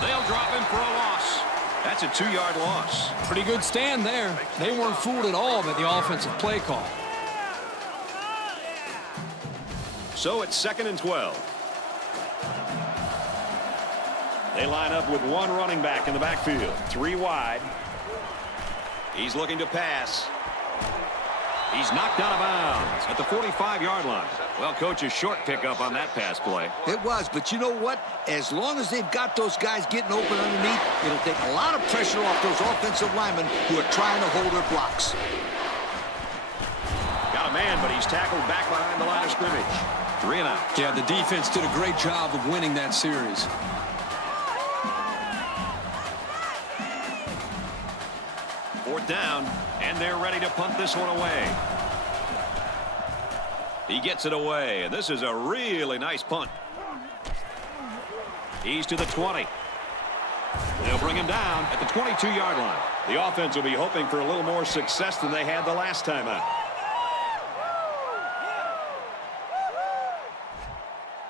They'll drop him for a loss. That's a 2-yard loss. Pretty good stand there. They weren't fooled at all by the offensive play call. So it's 2nd and 12. They line up with 1 running back in the backfield. 3 wide. He's looking to pass. He's knocked out of bounds at the 45-yard line. Well, coach, a short pickup on that pass play. It was, but you know what? As long as they've got those guys getting open underneath, it'll take a lot of pressure off those offensive linemen who are trying to hold their blocks. Got a man, but he's tackled back behind the line of scrimmage. 3 and out. Yeah, the defense did a great job of winning that series. Fourth down, and they're ready to punt this one away. He gets it away, and this is a really nice punt. He's to the 20. They'll bring him down at the 22-yard line. The offense will be hoping for a little more success than they had the last time out.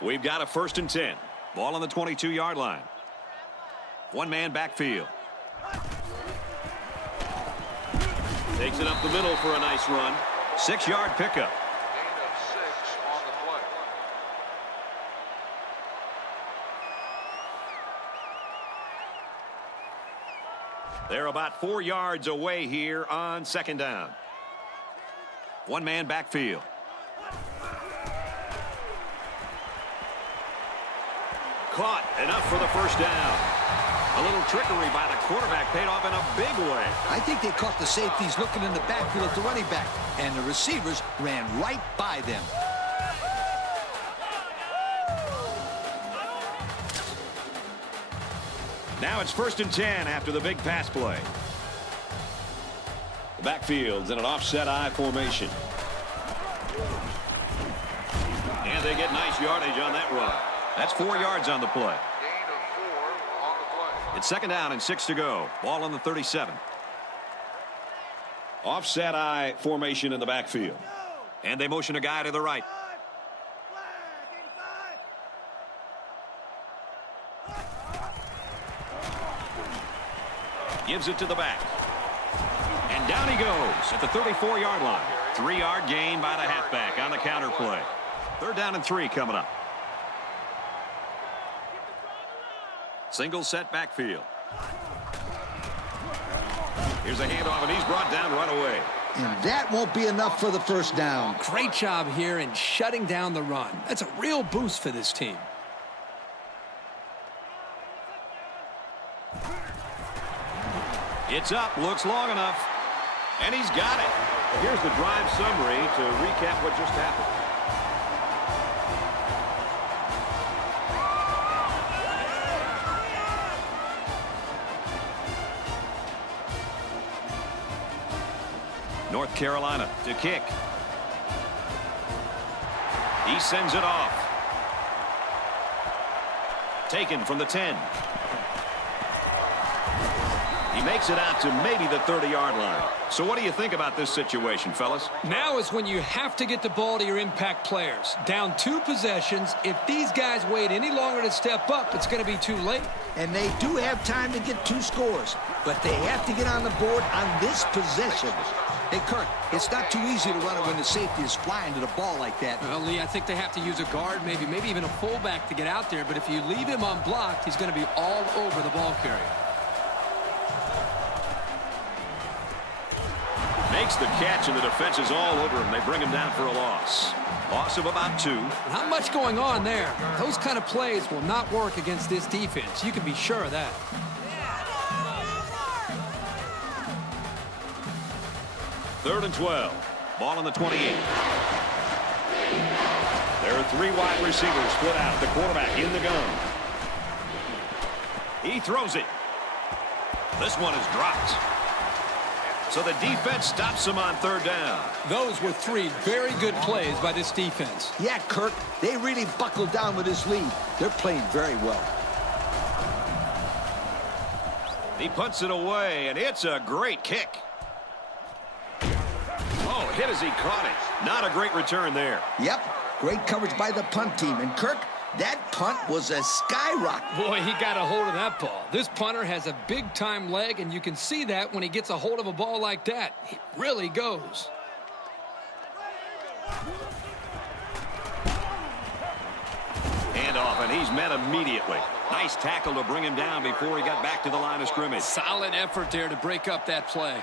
We've got a 1st and 10. Ball on the 22-yard line. 1 man backfield. Takes it up the middle for a nice run. 6-yard pickup. Gain of 6 on the play. They're about 4 yards away here on second down. One man backfield. Caught, enough for the first down. A little trickery by the quarterback paid off in a big way. I think they caught the safeties looking in the backfield at the running back, and the receivers ran right by them. Now it's 1st and 10 after the big pass play. The backfield's in an offset I formation. And they get nice yardage on that run. That's 4 yards on the play. Gain of 4 on the play. It's 2nd down and 6 to go. Ball on the 37. Offset I formation in the backfield. And they motion a guy to the right. Gives it to the back. And down he goes at the 34-yard line. 3-yard gain by the halfback on the counter play. 3rd down and 3 coming up. Single set backfield. Here's a handoff, and he's brought down right away. And that won't be enough for the first down. Great job here in shutting down the run. That's a real boost for this team. It's up, looks long enough, and he's got it. Here's the drive summary to recap what just happened. North Carolina to kick. He sends it off. Taken from the 10. He makes it out to maybe the 30-yard line. So what do you think about this situation, fellas? Now is when you have to get the ball to your impact players. Down 2 possessions. If these guys wait any longer to step up, it's going to be too late. And they do have time to get 2 scores, but they have to get on the board on this possession. Hey, Kirk, it's not too easy to run it when the safety is flying to the ball like that. Well, Lee, I think they have to use a guard, maybe even a fullback to get out there. But if you leave him unblocked, he's going to be all over the ball carrier. Makes the catch, and the defense is all over him. They bring him down for a loss. Loss of about 2. Not much going on there. Those kind of plays will not work against this defense. You can be sure of that. Third and 12. Ball on the 28. There are 3 wide receivers split out. The quarterback in the gun. He throws it. This one is dropped. So the defense stops him on 3rd down. Those were 3 very good plays by this defense. Yeah, Kirk, they really buckled down with this lead. They're playing very well. He punts it away, and it's a great kick. Oh, hit as he caught it. Not a great return there. Yep, great coverage by the punt team. And Kirk, that punt was a skyrocket. Boy, he got a hold of that ball. This punter has a big-time leg, and you can see that when he gets a hold of a ball like that. It really goes. Handoff, and he's met immediately. Nice tackle to bring him down before he got back to the line of scrimmage. Solid effort there to break up that play.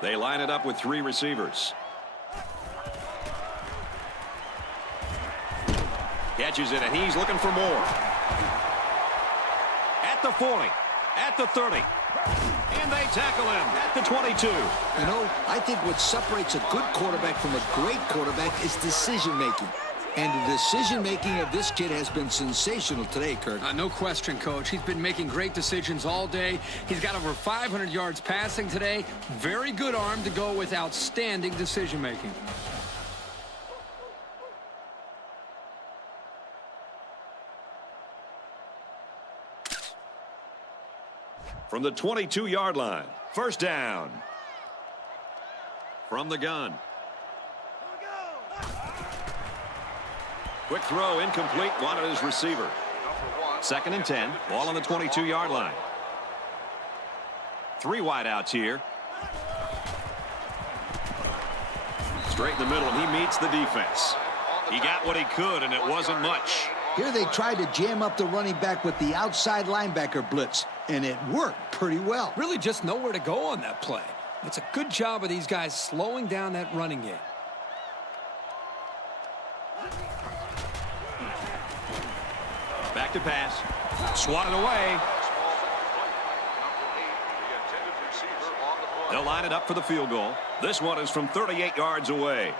They line it up with 3 receivers. Catches it, and he's looking for more. At the 40, at the 30, and they tackle him at the 22. You know, I think what separates a good quarterback from a great quarterback is decision-making. And the decision-making of this kid has been sensational today, Kirk. No question, Coach. He's been making great decisions all day. He's got over 500 yards passing today. Very good arm to go with outstanding decision-making. From the 22-yard line, 1st down. From the gun. Quick throw, incomplete, wanted his receiver. 2nd and 10, ball on the 22-yard line. 3 wideouts here. Straight in the middle, and he meets the defense. He got what he could, and it wasn't much. Here they tried to jam up the running back with the outside linebacker blitz, and it worked pretty well. Really just nowhere to go on that play. It's a good job of these guys slowing down that running game. Back to pass. Swatted away. They'll line it up for the field goal. This one is from 38 yards away.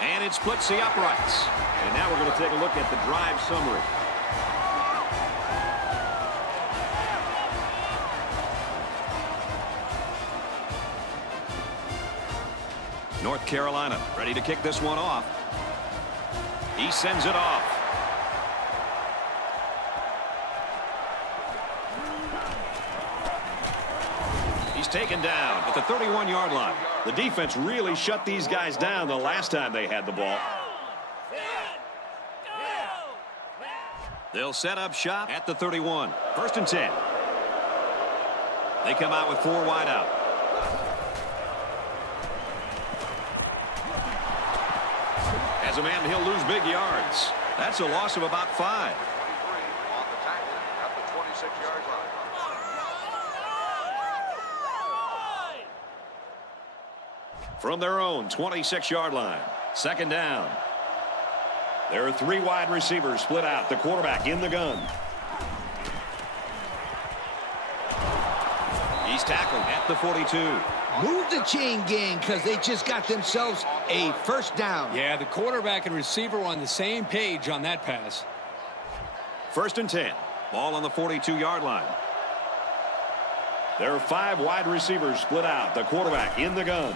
And it splits the uprights. And now we're going to take a look at the drive summary. North Carolina ready to kick this one off. He sends it off. He's taken down at the 31-yard line. The defense really shut these guys down the last time they had the ball. They'll set up shop at the 31. 1st and 10. They come out with 4 wide out. As a man, he'll lose big yards. That's a loss of about 5. On the tackle at the 26-yard line. From their own 26-yard line. 2nd down. There are 3 wide receivers split out. The quarterback in the gun. He's tackled at the 42. Move the chain gang because they just got themselves a 1st down. Yeah, the quarterback and receiver were on the same page on that pass. 1st and 10. Ball on the 42-yard line. There are 5 wide receivers split out. The quarterback in the gun.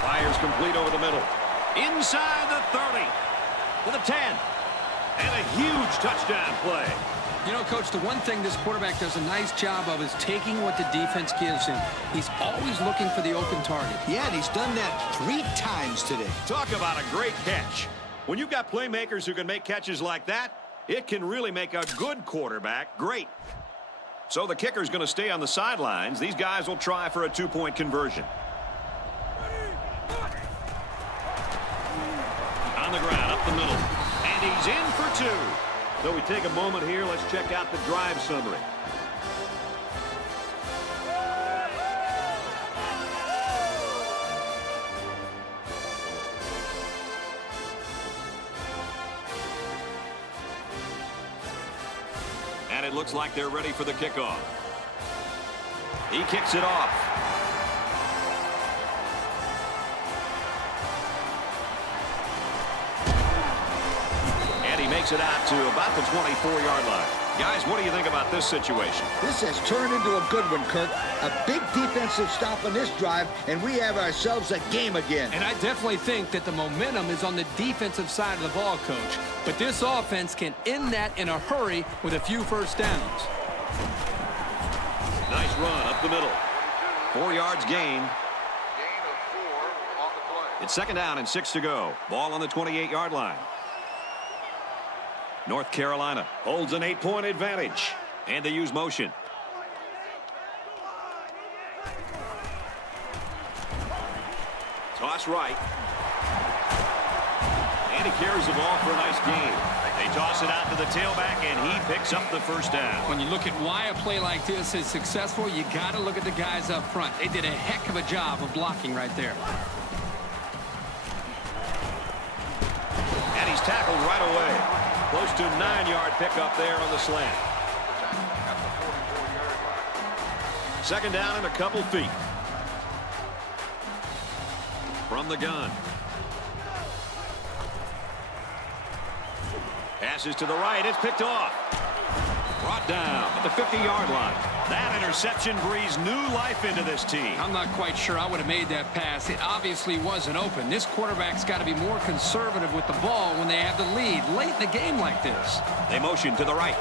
Fires complete over the middle. Inside the 30. To the 10. And a huge touchdown play. You know, Coach, the one thing this quarterback does a nice job of is taking what the defense gives him. He's always looking for the open target. Yeah, and he's done that 3 times today. Talk about a great catch. When you've got playmakers who can make catches like that, it can really make a good quarterback great. So the kicker's going to stay on the sidelines. These guys will try for a 2-point conversion. On the ground, up the middle. And he's in for 2. So we take a moment here. Let's check out the drive summary. And it looks like they're ready for the kickoff. He kicks it off. Makes it out to about the 24-yard line. Guys, what do you think about this situation? This has turned into a good one, Kirk. A big defensive stop on this drive, and we have ourselves a game again. And I definitely think that the momentum is on the defensive side of the ball, Coach. But this offense can end that in a hurry with a few 1st downs. Nice run up the middle. 4 yards gain. Gain of 4 on the play. It's 2nd down and 6 to go. Ball on the 28-yard line. North Carolina holds an 8-point advantage. And they use motion. Toss right. And he carries the ball for a nice gain. They toss it out to the tailback, and he picks up the 1st down. When you look at why a play like this is successful, you got to look at the guys up front. They did a heck of a job of blocking right there. And he's tackled right away. Close to 9-yard pickup there on the slant. 2nd down and a couple feet. From the gun. Passes to the right. It's picked off. Brought down at the 50-yard line. That interception breathes new life into this team. I'm not quite sure I would have made that pass. It obviously wasn't open. This quarterback's got to be more conservative with the ball when they have the lead late in the game like this. They motion to the right.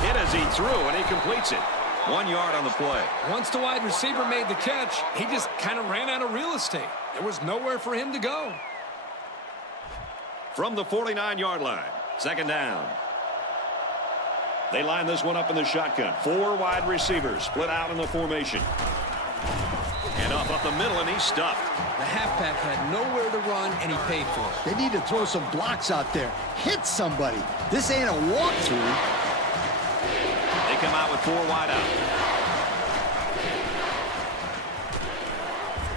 Hit as he threw, and he completes it. 1 yard on the play. Once the wide receiver made the catch, he just kind of ran out of real estate. There was nowhere for him to go. From the 49-yard line, 2nd down. They line this one up in the shotgun. 4 wide receivers split out in the formation. And up the middle, and he's stuffed. The halfback had nowhere to run, and he paid for it. They need to throw some blocks out there. Hit somebody. This ain't a walkthrough. They come out with 4 wide out.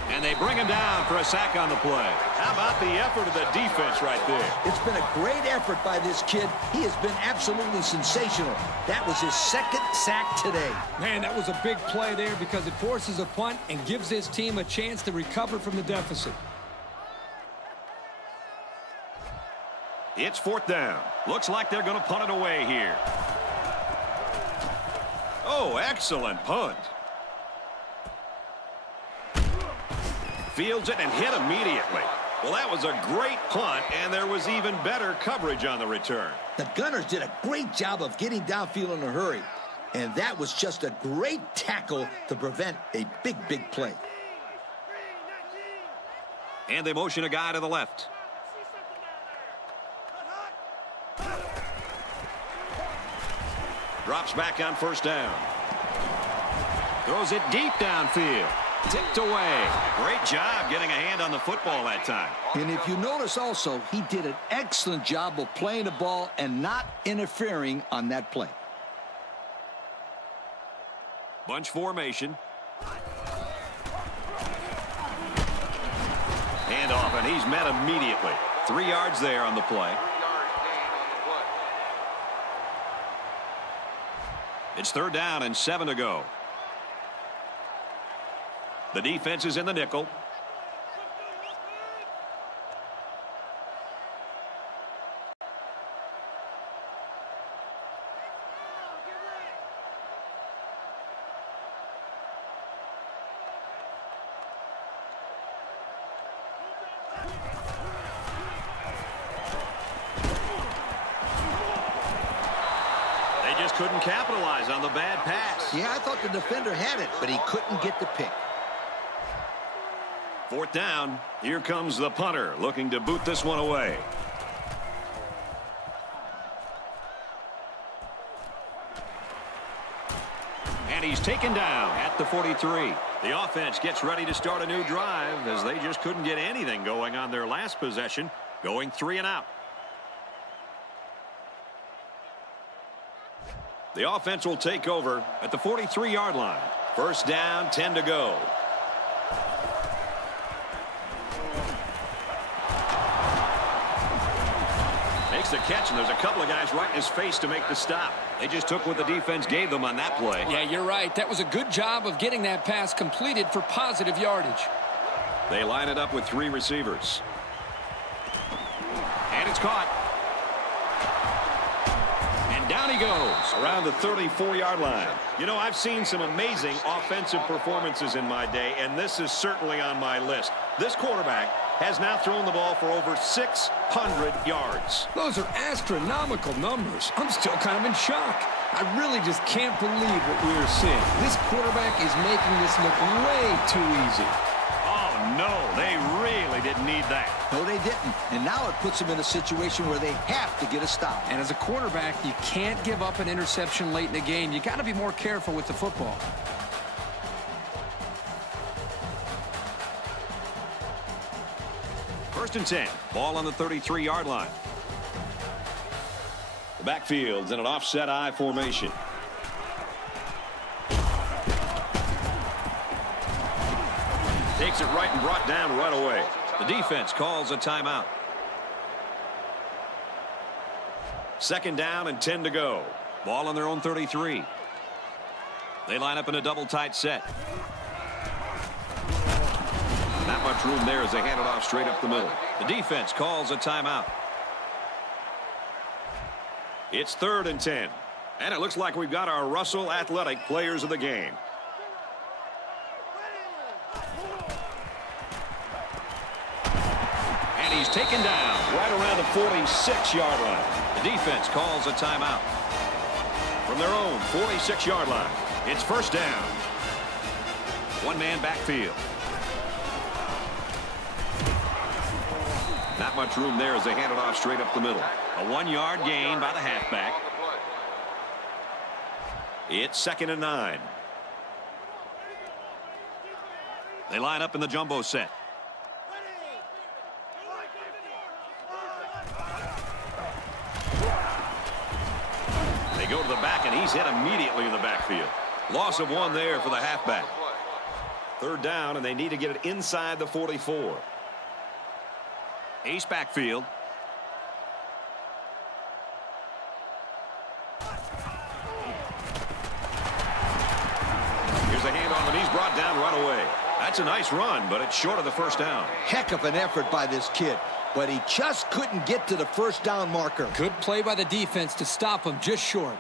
And they bring him down for a sack on the play. How about the effort of the defense right there? It's been a great effort by this kid. He has been absolutely sensational. That was his 2nd sack today. Man, that was a big play there because it forces a punt and gives his team a chance to recover from the deficit. It's 4th down. Looks like they're going to punt it away here. Oh, excellent punt. Fields it and hit immediately. Well, that was a great punt, and there was even better coverage on the return. The Gunners did a great job of getting downfield in a hurry. And that was just a great tackle to prevent a big play. And they motion a guy to the left. Drops back on 1st down. Throws it deep downfield. Tipped away. Great job getting a hand on the football that time. And if you notice also, he did an excellent job of playing the ball and not interfering on that play. Bunch formation. Hand off, and he's met immediately. 3 yards there on the play. 3-yard gain on the play. It's 3rd down and 7 to go. The defense is in the nickel. They just couldn't capitalize on the bad pass. Yeah, I thought the defender had it, but he couldn't get the pick. 4th down. Here comes the punter looking to boot this one away. And he's taken down at the 43. The offense gets ready to start a new drive as they just couldn't get anything going on their last possession, going 3 and out. The offense will take over at the 43-yard line. 1st down, 10 to go. Makes the catch, and there's a couple of guys right in his face to make the stop. They just took what the defense gave them on that play. Yeah, you're right. That was a good job of getting that pass completed for positive yardage. They line it up with 3 receivers. And it's caught. And down he goes around the 34-yard line. You know, I've seen some amazing offensive performances in my day, and this is certainly on my list. This quarterback has now thrown the ball for over 600 yards. Those are astronomical numbers. I'm still kind of in shock. I really just can't believe what we are seeing. This quarterback is making this look way too easy. Oh, no, they really didn't need that. No, they didn't. And now it puts them in a situation where they have to get a stop. And as a quarterback, you can't give up an interception late in the game. You got to be more careful with the football. First and 10. Ball on the 33-yard line. The backfield's in an offset I formation. Takes it right and brought down right away. The defense calls a timeout. 2nd down and 10 to go. Ball on their own 33. They line up in a double tight set. Not much room there as they hand it off straight up the middle. The defense calls a timeout. It's 3rd and 10. And it looks like we've got our Russell Athletic players of the game. And he's taken down right around the 46-yard line. The defense calls a timeout. From their own 46-yard line, it's 1st down. 1-man backfield. Not much room there as they hand it off straight up the middle. A 1-yard gain by the halfback. It's 2nd and 9. They line up in the jumbo set. They go to the back, and he's hit immediately in the backfield. Loss of 1 there for the halfback. 3rd down, and they need to get it inside the 44. Ace backfield. Here's a handoff, and he's brought down right away. That's a nice run, but it's short of the 1st down. Heck of an effort by this kid, but he just couldn't get to the 1st down marker. Good play by the defense to stop him just short.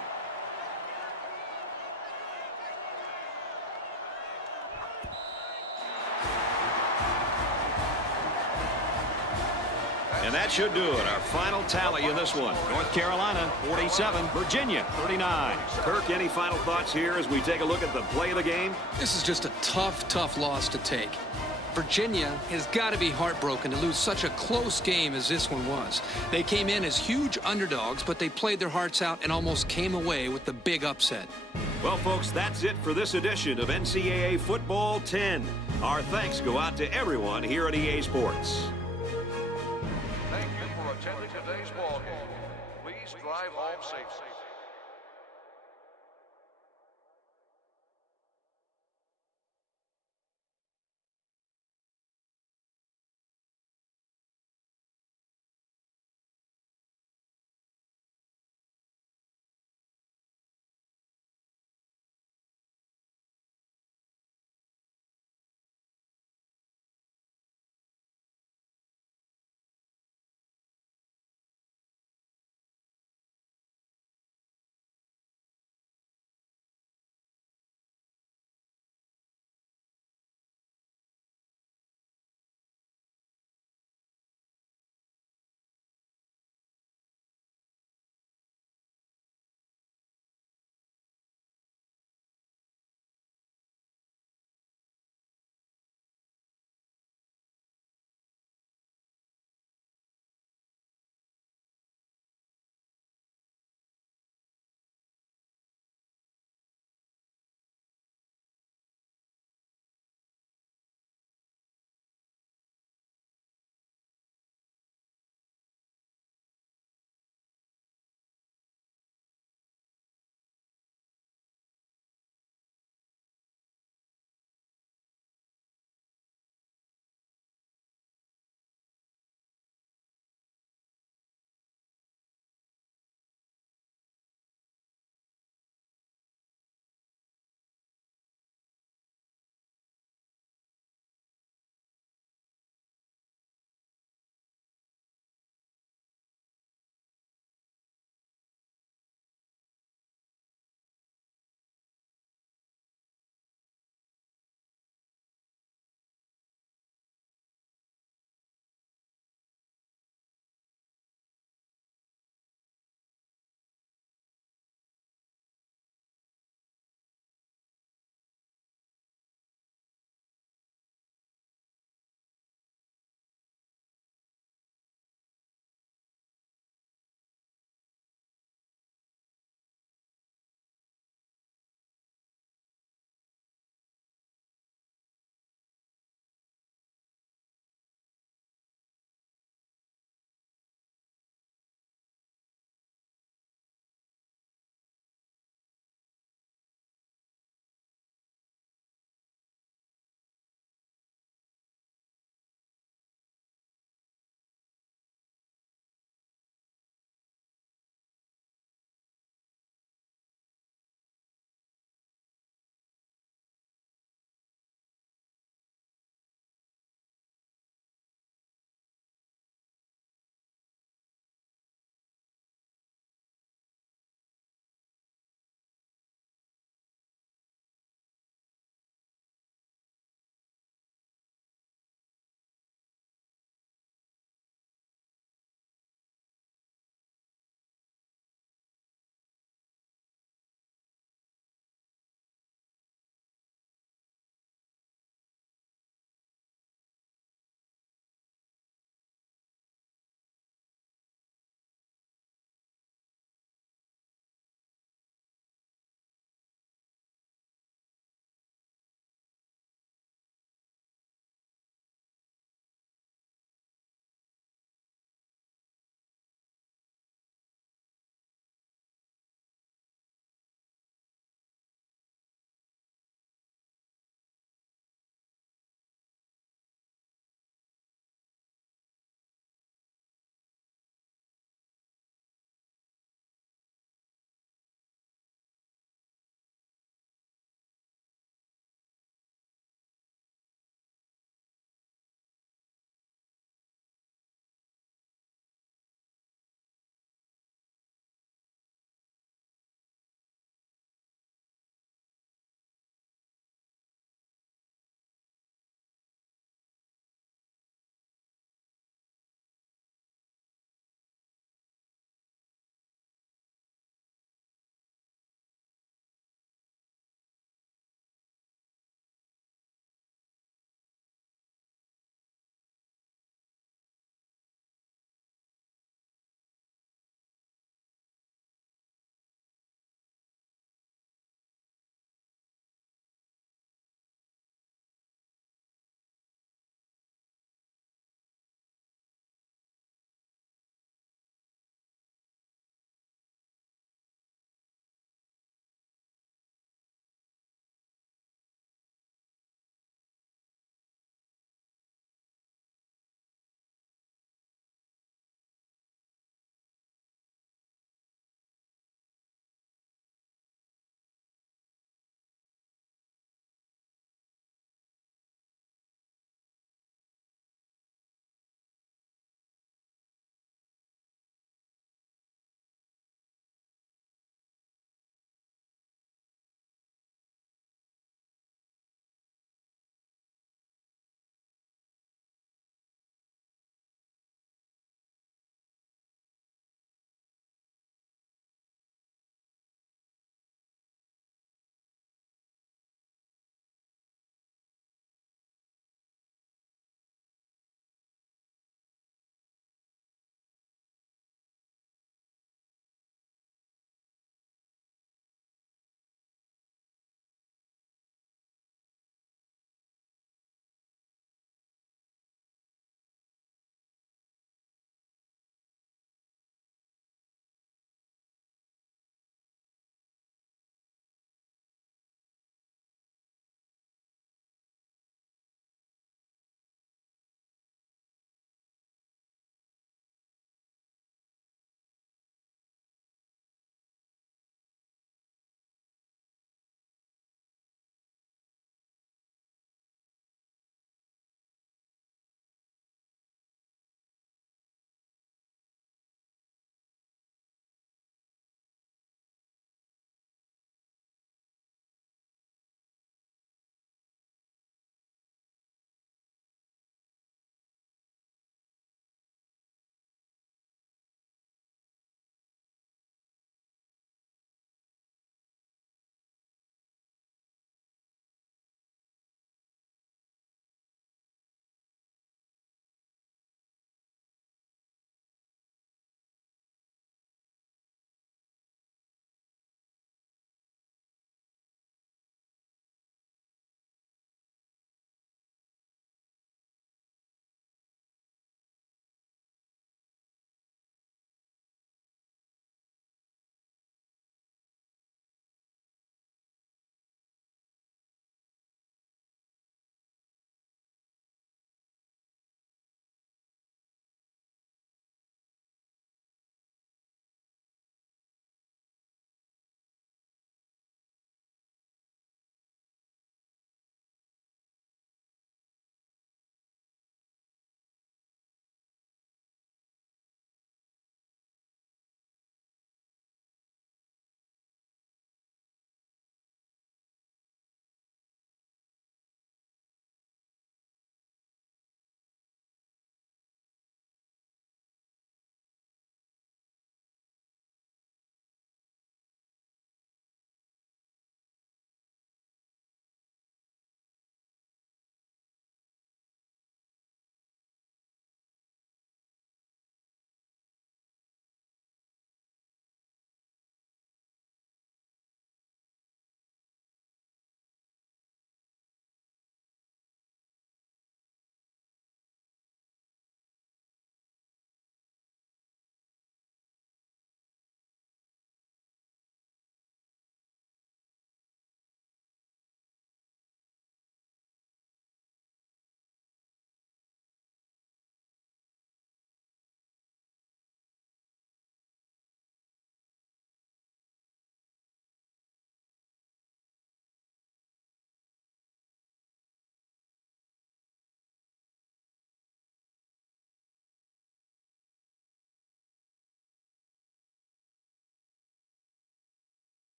And that should do it. Our final tally in this one. North Carolina, 47. Virginia, 39. Kirk, any final thoughts here as we take a look at the play of the game? This is just a tough loss to take. Virginia has got to be heartbroken to lose such a close game as this one was. They came in as huge underdogs, but they played their hearts out and almost came away with the big upset. Well, folks, that's it for this edition of NCAA Football 10. Our thanks go out to everyone here at EA Sports. Thank you for attending today's ball game. Please drive home safely.